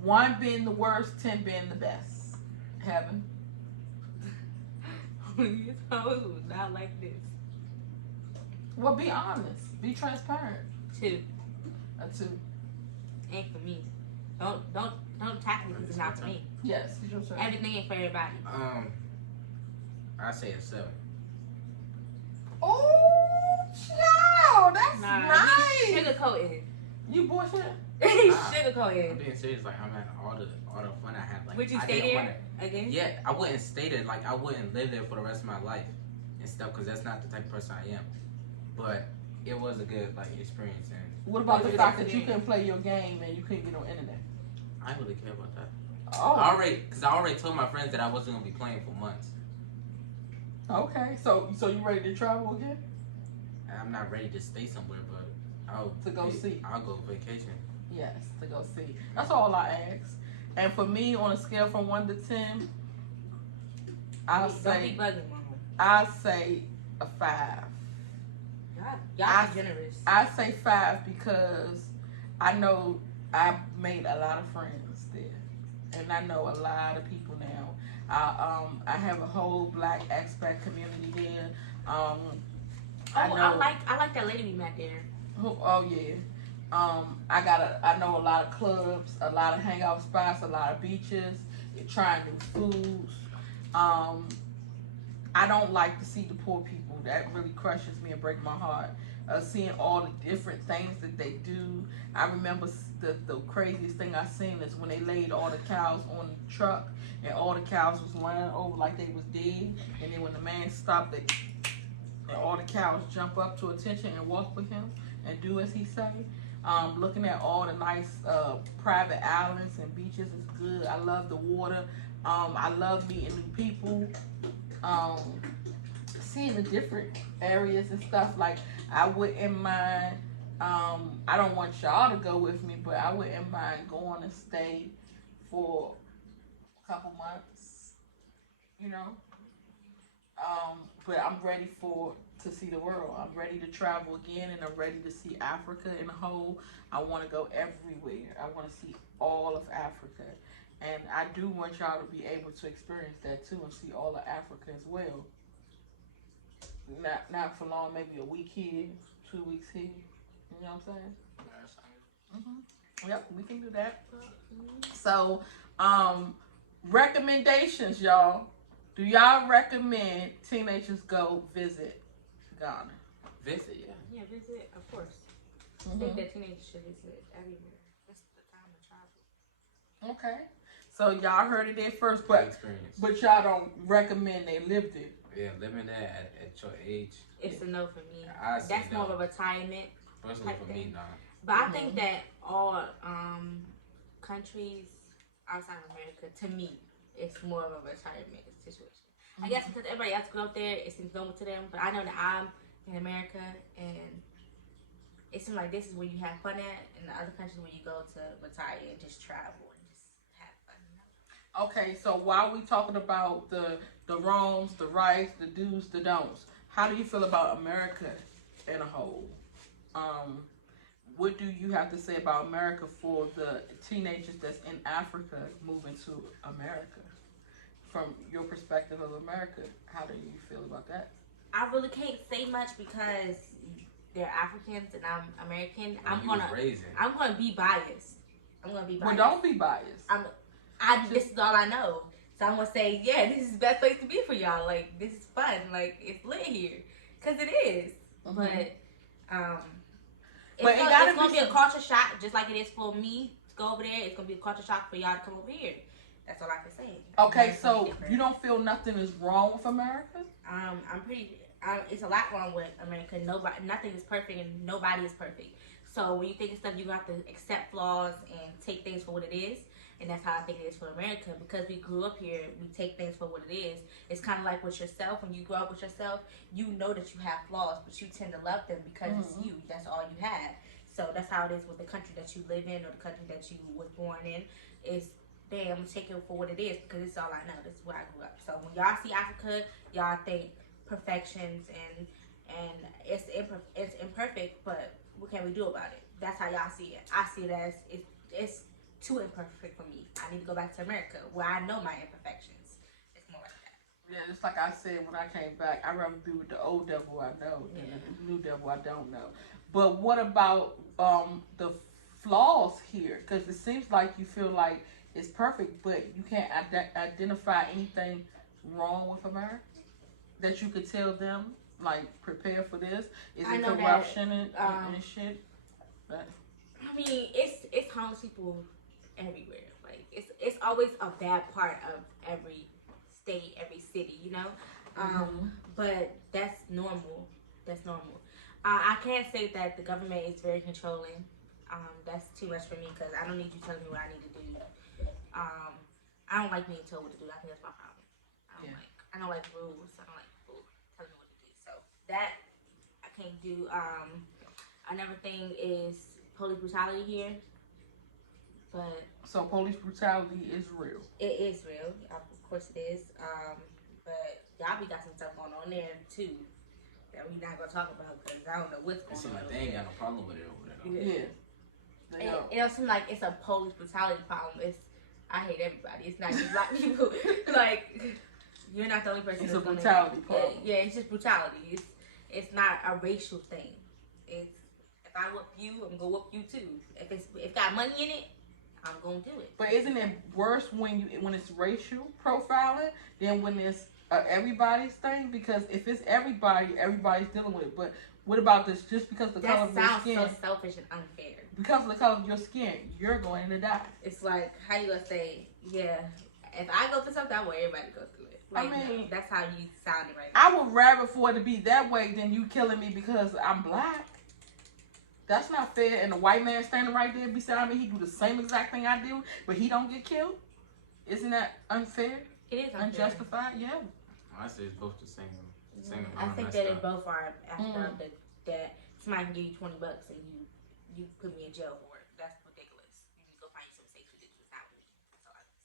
1 being the worst, 10 being the best. Heaven. These hoes was not like this. Well, be honest. Be transparent. 2. A 2. Ain't for me. Don't attack me because it's not for me. Yes, it's your turn. Everything ain't for everybody. I say a 7. Oh, child, that's nice. He's sugarcoating. You bullshit. He's I'm sugarcoating. being serious. Like I'm at all the fun I have. Like, Would you I stay didn't there again? Yeah, I wouldn't stay there. Like I wouldn't live there for the rest of my life and stuff because that's not the type of person I am. But it was a good like experience. And What about the fact that you couldn't play your game and you couldn't get on internet? I didn't really care about that. Oh, I already told my friends that I wasn't gonna be playing for months. okay. So you ready to travel again? I'm not ready to stay somewhere, but I'll see. I'll go vacation. Yes, to go see. That's all I ask. And for me, on a scale from 1 to 10, I'll say a 5. Y'all are generous. I say 5 because I know I made a lot of friends there, and I know a lot of people now. I have a whole Black expat community there. I like that lady we met there. Oh yeah. I know a lot of clubs, a lot of hangout spots, a lot of beaches, trying new foods. I don't like to see the poor people. That really crushes me and breaks my heart. Seeing all the different things that they do. I remember the craziest thing I seen is when they laid all the cows on the truck and all the cows was lying over like they was dead. And then when the man stopped it, and all the cows jump up to attention and walk with him and do as he say. Looking at all the nice private islands and beaches is good. I love the water. I love meeting new people. Seeing the different areas and stuff. Like I wouldn't mind. I don't want y'all to go with me, but I wouldn't mind going to stay for a couple months. You know. But I'm ready to see the world. I'm ready to travel again, and I'm ready to see Africa in a whole. I want to go everywhere. I want to see all of Africa, and I do want y'all to be able to experience that too and see all of Africa as well. Not for long, maybe a week here, 2 weeks here. You know what I'm saying? Yep, we can do that. So, recommendations, y'all. Do y'all recommend teenagers go visit Ghana? Visit, yeah. Yeah, visit, of course. I think that teenagers should visit everywhere. That's the time to travel. Okay. So y'all heard it there first, but y'all don't recommend they live there. Yeah, living there at your age. It's a no for me. That's more of a retirement. Personally for me, no. But I think that all countries outside of America, to me, it's more of a retirement situation. I guess because everybody else grew up there, it seems normal to them. But I know that I'm in America, and it seems like this is where you have fun at, and the other countries where you go to retire and just travel and just have fun. Okay, so while we talking about the wrongs, the rights, the do's, the don'ts, how do you feel about America in a whole? What do you have to say about America for the teenagers that's in Africa moving to America? From your perspective of America, how do you feel about that? I really can't say much because they're Africans and I'm American. I'm gonna be biased. Well, don't be biased. This is all I know. So I'm gonna say, yeah, this is the best place to be for y'all. Like, this is fun. Like, it's lit here. Cause it is. But it's gonna be a culture shock, just like it is for me to go over there. It's gonna be a culture shock for y'all to come over here. That's all I can say. Okay, so you don't feel nothing is wrong with America? It's a lot wrong with America. Nothing is perfect, and nobody is perfect. So when you think of stuff, you have to accept flaws and take things for what it is. And that's how I think it is for America. Because we grew up here, we take things for what it is. It's kind of like with yourself. When you grow up with yourself, you know that you have flaws, but you tend to love them because it's you. That's all you have. So that's how it is with the country that you live in or the country that you was born in. Is damn, I'm gonna take it for what it is because it's all I know. This is where I grew up. So when y'all see Africa, y'all think perfections and it's imperfect, but what can we do about it? That's how y'all see it. I see it as it's too imperfect for me. I need to go back to America where I know my imperfections. It's more like that. Yeah, just like I said when I came back, I'd rather be with the old devil I know than the new devil I don't know. But what about the flaws here? Because it seems like you feel like it's perfect, but you can't identify anything wrong with America that you could tell them, like, prepare for this. Is it corruption and shit? But, I mean, it's homeless people everywhere. Like it's always a bad part of every state, every city, you know. But that's normal. That's normal. I can't say that the government is very controlling. That's too much for me because I don't need you telling me what I need to do. I don't like being told what to do. I think that's my problem. I don't like rules. I don't like people telling me what to do. So that I can't do. Another thing is police brutality here. But so police brutality is real. It is real. Of course it is. But y'all be got some stuff going on there too that we not gonna talk about because I don't know what's going on. It seems like they ain't got no problem with it over there. Yeah. It don't seem like it's a police brutality problem. I hate everybody. It's not just black people. Like you're not the only person. It's a brutality problem. Yeah, it's just brutality. It's not a racial thing. It's if I whoop you, I'm gonna whoop you too. If got money in it, I'm gonna do it. But isn't it worse when it's racial profiling than when it's everybody's thing? Because if it's everybody's dealing with it. But what about this? Just because the color of your skin? That sounds so selfish and unfair. Because of the color of your skin, you're going to die. It's like how you gonna say, yeah? If I go through something, I want everybody to go through it. Like, I mean, that's how you sounded right now. I would rather for it to be that way than you killing me because I'm black. That's not fair. And the white man standing right there beside me, he do the same exact thing I do, but he don't get killed. Isn't that unfair? It is unfair. Unjustified. Yeah. I say it's both the same. I think that they both are after that somebody can give you $20 and you put me in jail for it. That's ridiculous. You need to go find you some mistakes you did with that one. That's all I can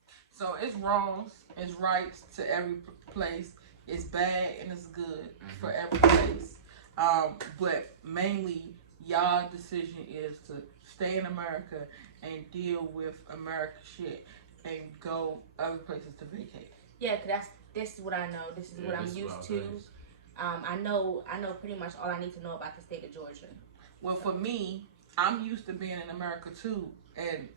say. So it's wrongs, it's rights to every place. It's bad and it's good for every place. But mainly, y'all decision is to stay in America and deal with America shit and go other places to vacate. Yeah, cause this is what I know. This is what I'm used to. I know pretty much all I need to know about the state of Georgia. Well, for me, I'm used to being in America too, and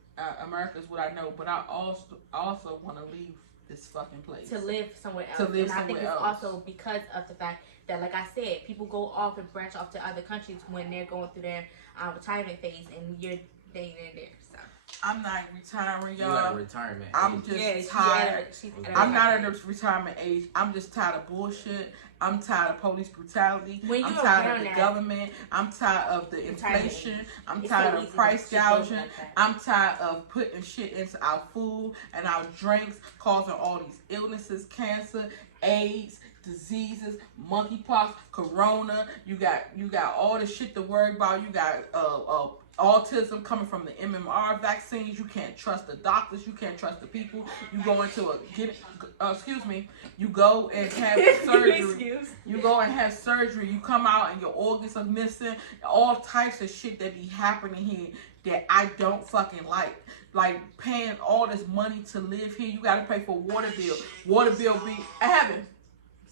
America is what I know. But I also want to leave this fucking place to live somewhere else. And I think it's also because of the fact that, like I said, people go off and branch off to other countries when they're going through their retirement phase, and you're dating in there. So I'm not retiring, y'all. You're at retirement. I'm just tired. I'm not at a retirement age. I'm just tired of bullshit. I'm tired of police brutality. I'm tired of the government. I'm tired of the inflation. I'm tired of price gouging. I'm tired of putting shit into our food and our drinks, causing all these illnesses, cancer, AIDS, diseases, monkeypox, corona. You got all this shit to worry about. You got autism coming from the MMR vaccines. You can't trust the doctors. You can't trust the people. You go into you go and have surgery. You go and have surgery. You come out and your organs are missing. All types of shit that be happening here that I don't fucking like. Like paying all this money to live here. You got to pay for water bill. Water bill be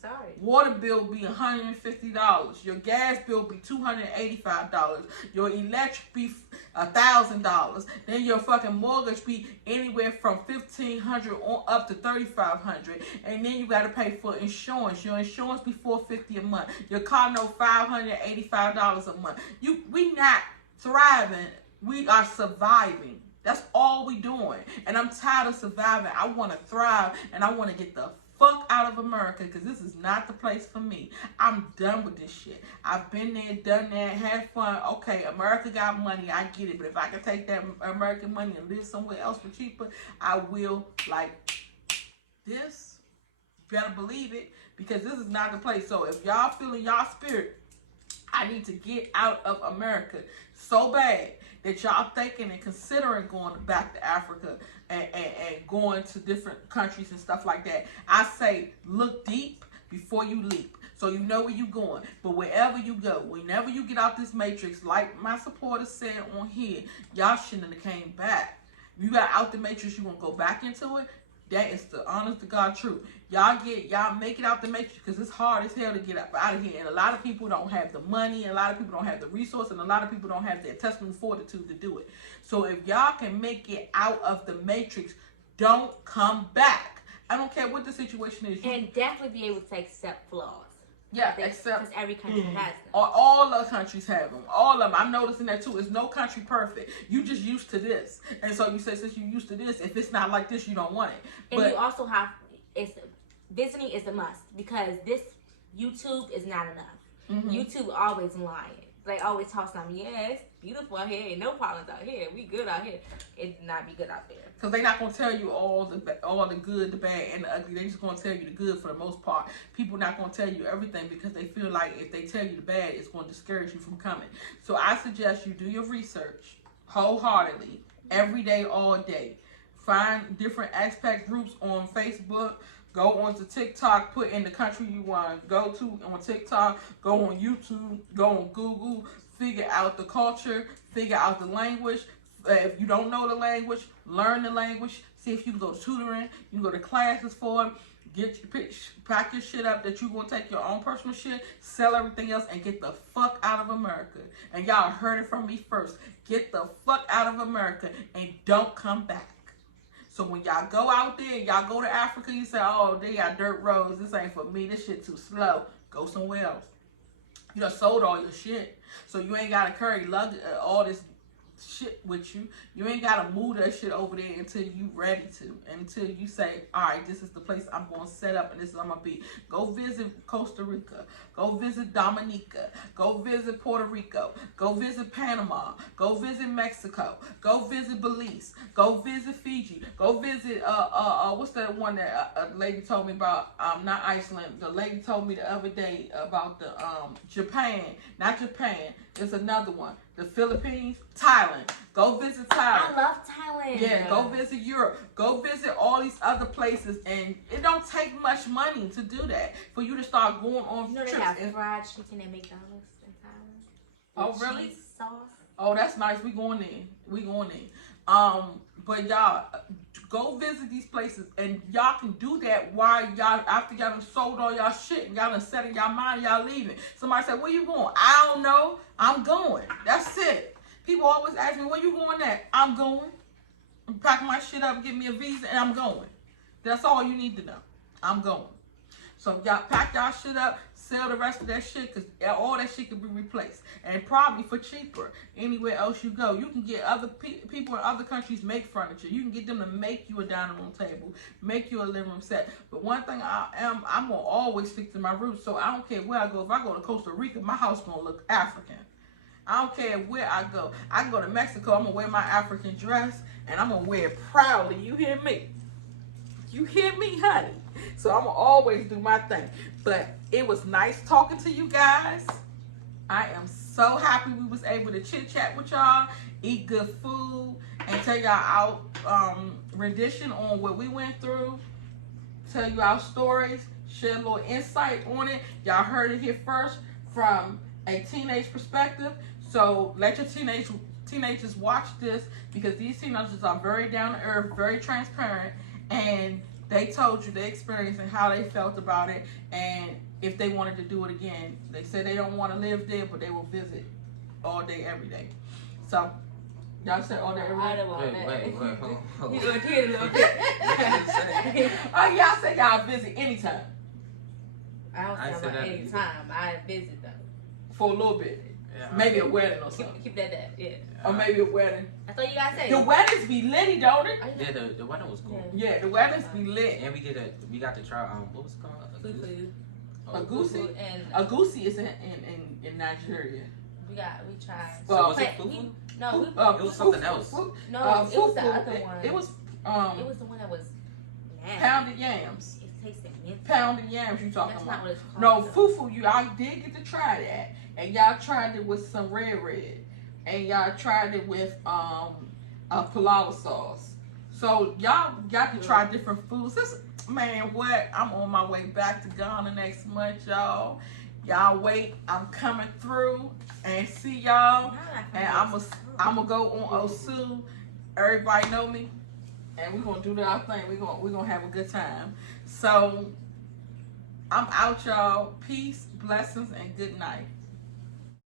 sorry. Water bill be $150. Your gas bill be $285. Your electric be $1,000. Then your fucking mortgage be anywhere from $1,500 on up to $3,500. And then you gotta pay for insurance. Your insurance be $450 a month. Your car note $585 a month. We not thriving. We are surviving. That's all we doing. And I'm tired of surviving. I want to thrive and I want to get the fuck out of America because this is not the place for me. I'm done with this shit. I've been there, done that, had fun. Okay, America got money, I get it. But if I can take that American money and live somewhere else for cheaper, I will. Like this, better believe it, because this is not the place. So if y'all feeling y'all spirit, I need to get out of America so bad that y'all thinking and considering going back to Africa and going to different countries and stuff like that. I say look deep before you leap. So you know where you're going. But wherever you go, whenever you get out this matrix, like my supporters said on here, y'all shouldn't have came back. You got out the matrix, you want to go back into it? That is the honest to God truth. Y'all make it out the matrix because it's hard as hell to get out of here. And a lot of people don't have the money, and a lot of people don't have the resource, and a lot of people don't have the intestinal fortitude to do it. So if y'all can make it out of the matrix, don't come back. I don't care what the situation is. And definitely be able to accept flaws. Yeah, except because every country has them. All the countries have them. All of them. I'm noticing that too. It's no country perfect. You just used to this, and so you say since you used to this, if it's not like this, you don't want it. And you also have visiting is a must because this YouTube is not enough. YouTube always lying. They always toss on me. Yeah, it's beautiful out here. Ain't no problems out here. We good out here. It not be good out there. Because they're not going to tell you all the good, the bad, and the ugly. They're just going to tell you the good for the most part. People not going to tell you everything because they feel like if they tell you the bad, it's going to discourage you from coming. So I suggest you do your research wholeheartedly, every day, all day. Find different expat groups on Facebook. Go on to TikTok, put in the country you want to go to on TikTok. Go on YouTube, go on Google, figure out the culture, figure out the language. If you don't know the language, learn the language. See if you can go to tutoring, you can go to classes for it. Pack your shit up that you're going to take your own personal shit, sell everything else, and get the fuck out of America. And y'all heard it from me first. Get the fuck out of America and don't come back. So when y'all go out there, y'all go to Africa, you say, oh, they got dirt roads. This ain't for me. This shit too slow. Go somewhere else. You done sold all your shit. So you ain't got to carry all this shit with you. You ain't got to move that shit over there until you ready to. Until you say, all right, this is the place I'm going to set up and this is where I'm going to be. Go visit Costa Rica. Go visit Dominica. Go visit Puerto Rico. Go visit Panama. Go visit Mexico. Go visit Belize. Go visit Fiji. Go visit, what's that one that a lady told me about? Not Iceland. The lady told me the other day about the Japan. Not Japan. There's another one. The Philippines, Thailand. Go visit Thailand. I love Thailand. Yeah, go visit Europe. Go visit all these other places, and it don't take much money to do that for you to start going on you know trips. They have fried chicken at McDonald's in Thailand. Oh, really? Cheese sauce. Oh, that's nice. We going in. But y'all go visit these places, and y'all can do that while y'all after y'all done sold all y'all shit and y'all done set in y'all mind y'all leaving. Somebody said, "Where you going?" I don't know. I'm going. That's it. People always ask me, "Where you going at?" I'm going. I'm packing my shit up, get me a visa, and I'm going. That's all you need to know. I'm going. So y'all pack y'all shit up, sell the rest of that shit, because all that shit can be replaced. And probably for cheaper anywhere else you go. You can get other people in other countries make furniture. You can get them to make you a dining room table, make you a living room set. But one thing I'm going to always stick to my roots, so I don't care where I go. If I go to Costa Rica, my house going to look African. I don't care where I go. I can go to Mexico, I'm going to wear my African dress, and I'm going to wear it proudly. You hear me? You hear me, honey? So I'm going to always do my thing. But it was nice talking to you guys. I am so happy we was able to chit-chat with y'all, eat good food, and tell y'all our rendition on what we went through, tell you our stories, share a little insight on it. Y'all heard it here first from a teenage perspective. So let your teenagers watch this, because these teenagers are very down to earth, very transparent, and they told you their experience and how they felt about it, and if they wanted to do it again. They said they don't want to live there, but they will visit all day, every day. So y'all said all day, every day? I don't want that. Wait, hold You gonna get a little bit. Oh, y'all said y'all visit anytime. I don't say about any time. I visit though. For a little bit. Yeah, Maybe a wedding or something. Keep that, yeah. Or maybe a wedding. That's all you gotta say. The weddings be litty, don't it? Yeah, the wedding was cool. Yeah, the weddings be lit. And we got to try what was it called? A goosey? And A goosey is in Nigeria. we tried. So was it fufu? No, It was something else. it was the fufu. other one. It was the one that was nasty. pounded yams. It tasted mint. Pounded yams you talking That's about. not what it's called. No, though. fufu, I did get to try that. and y'all tried it with some red, and y'all tried it with pilau sauce. So y'all got to try different foods. Man, what? I'm on my way back to Ghana next month, y'all. Y'all wait. I'm coming through and see y'all. And I'm gonna go on Osu. Everybody know me, and we're gonna do our thing. We're gonna have a good time. So I'm out, y'all. Peace, blessings, and good night.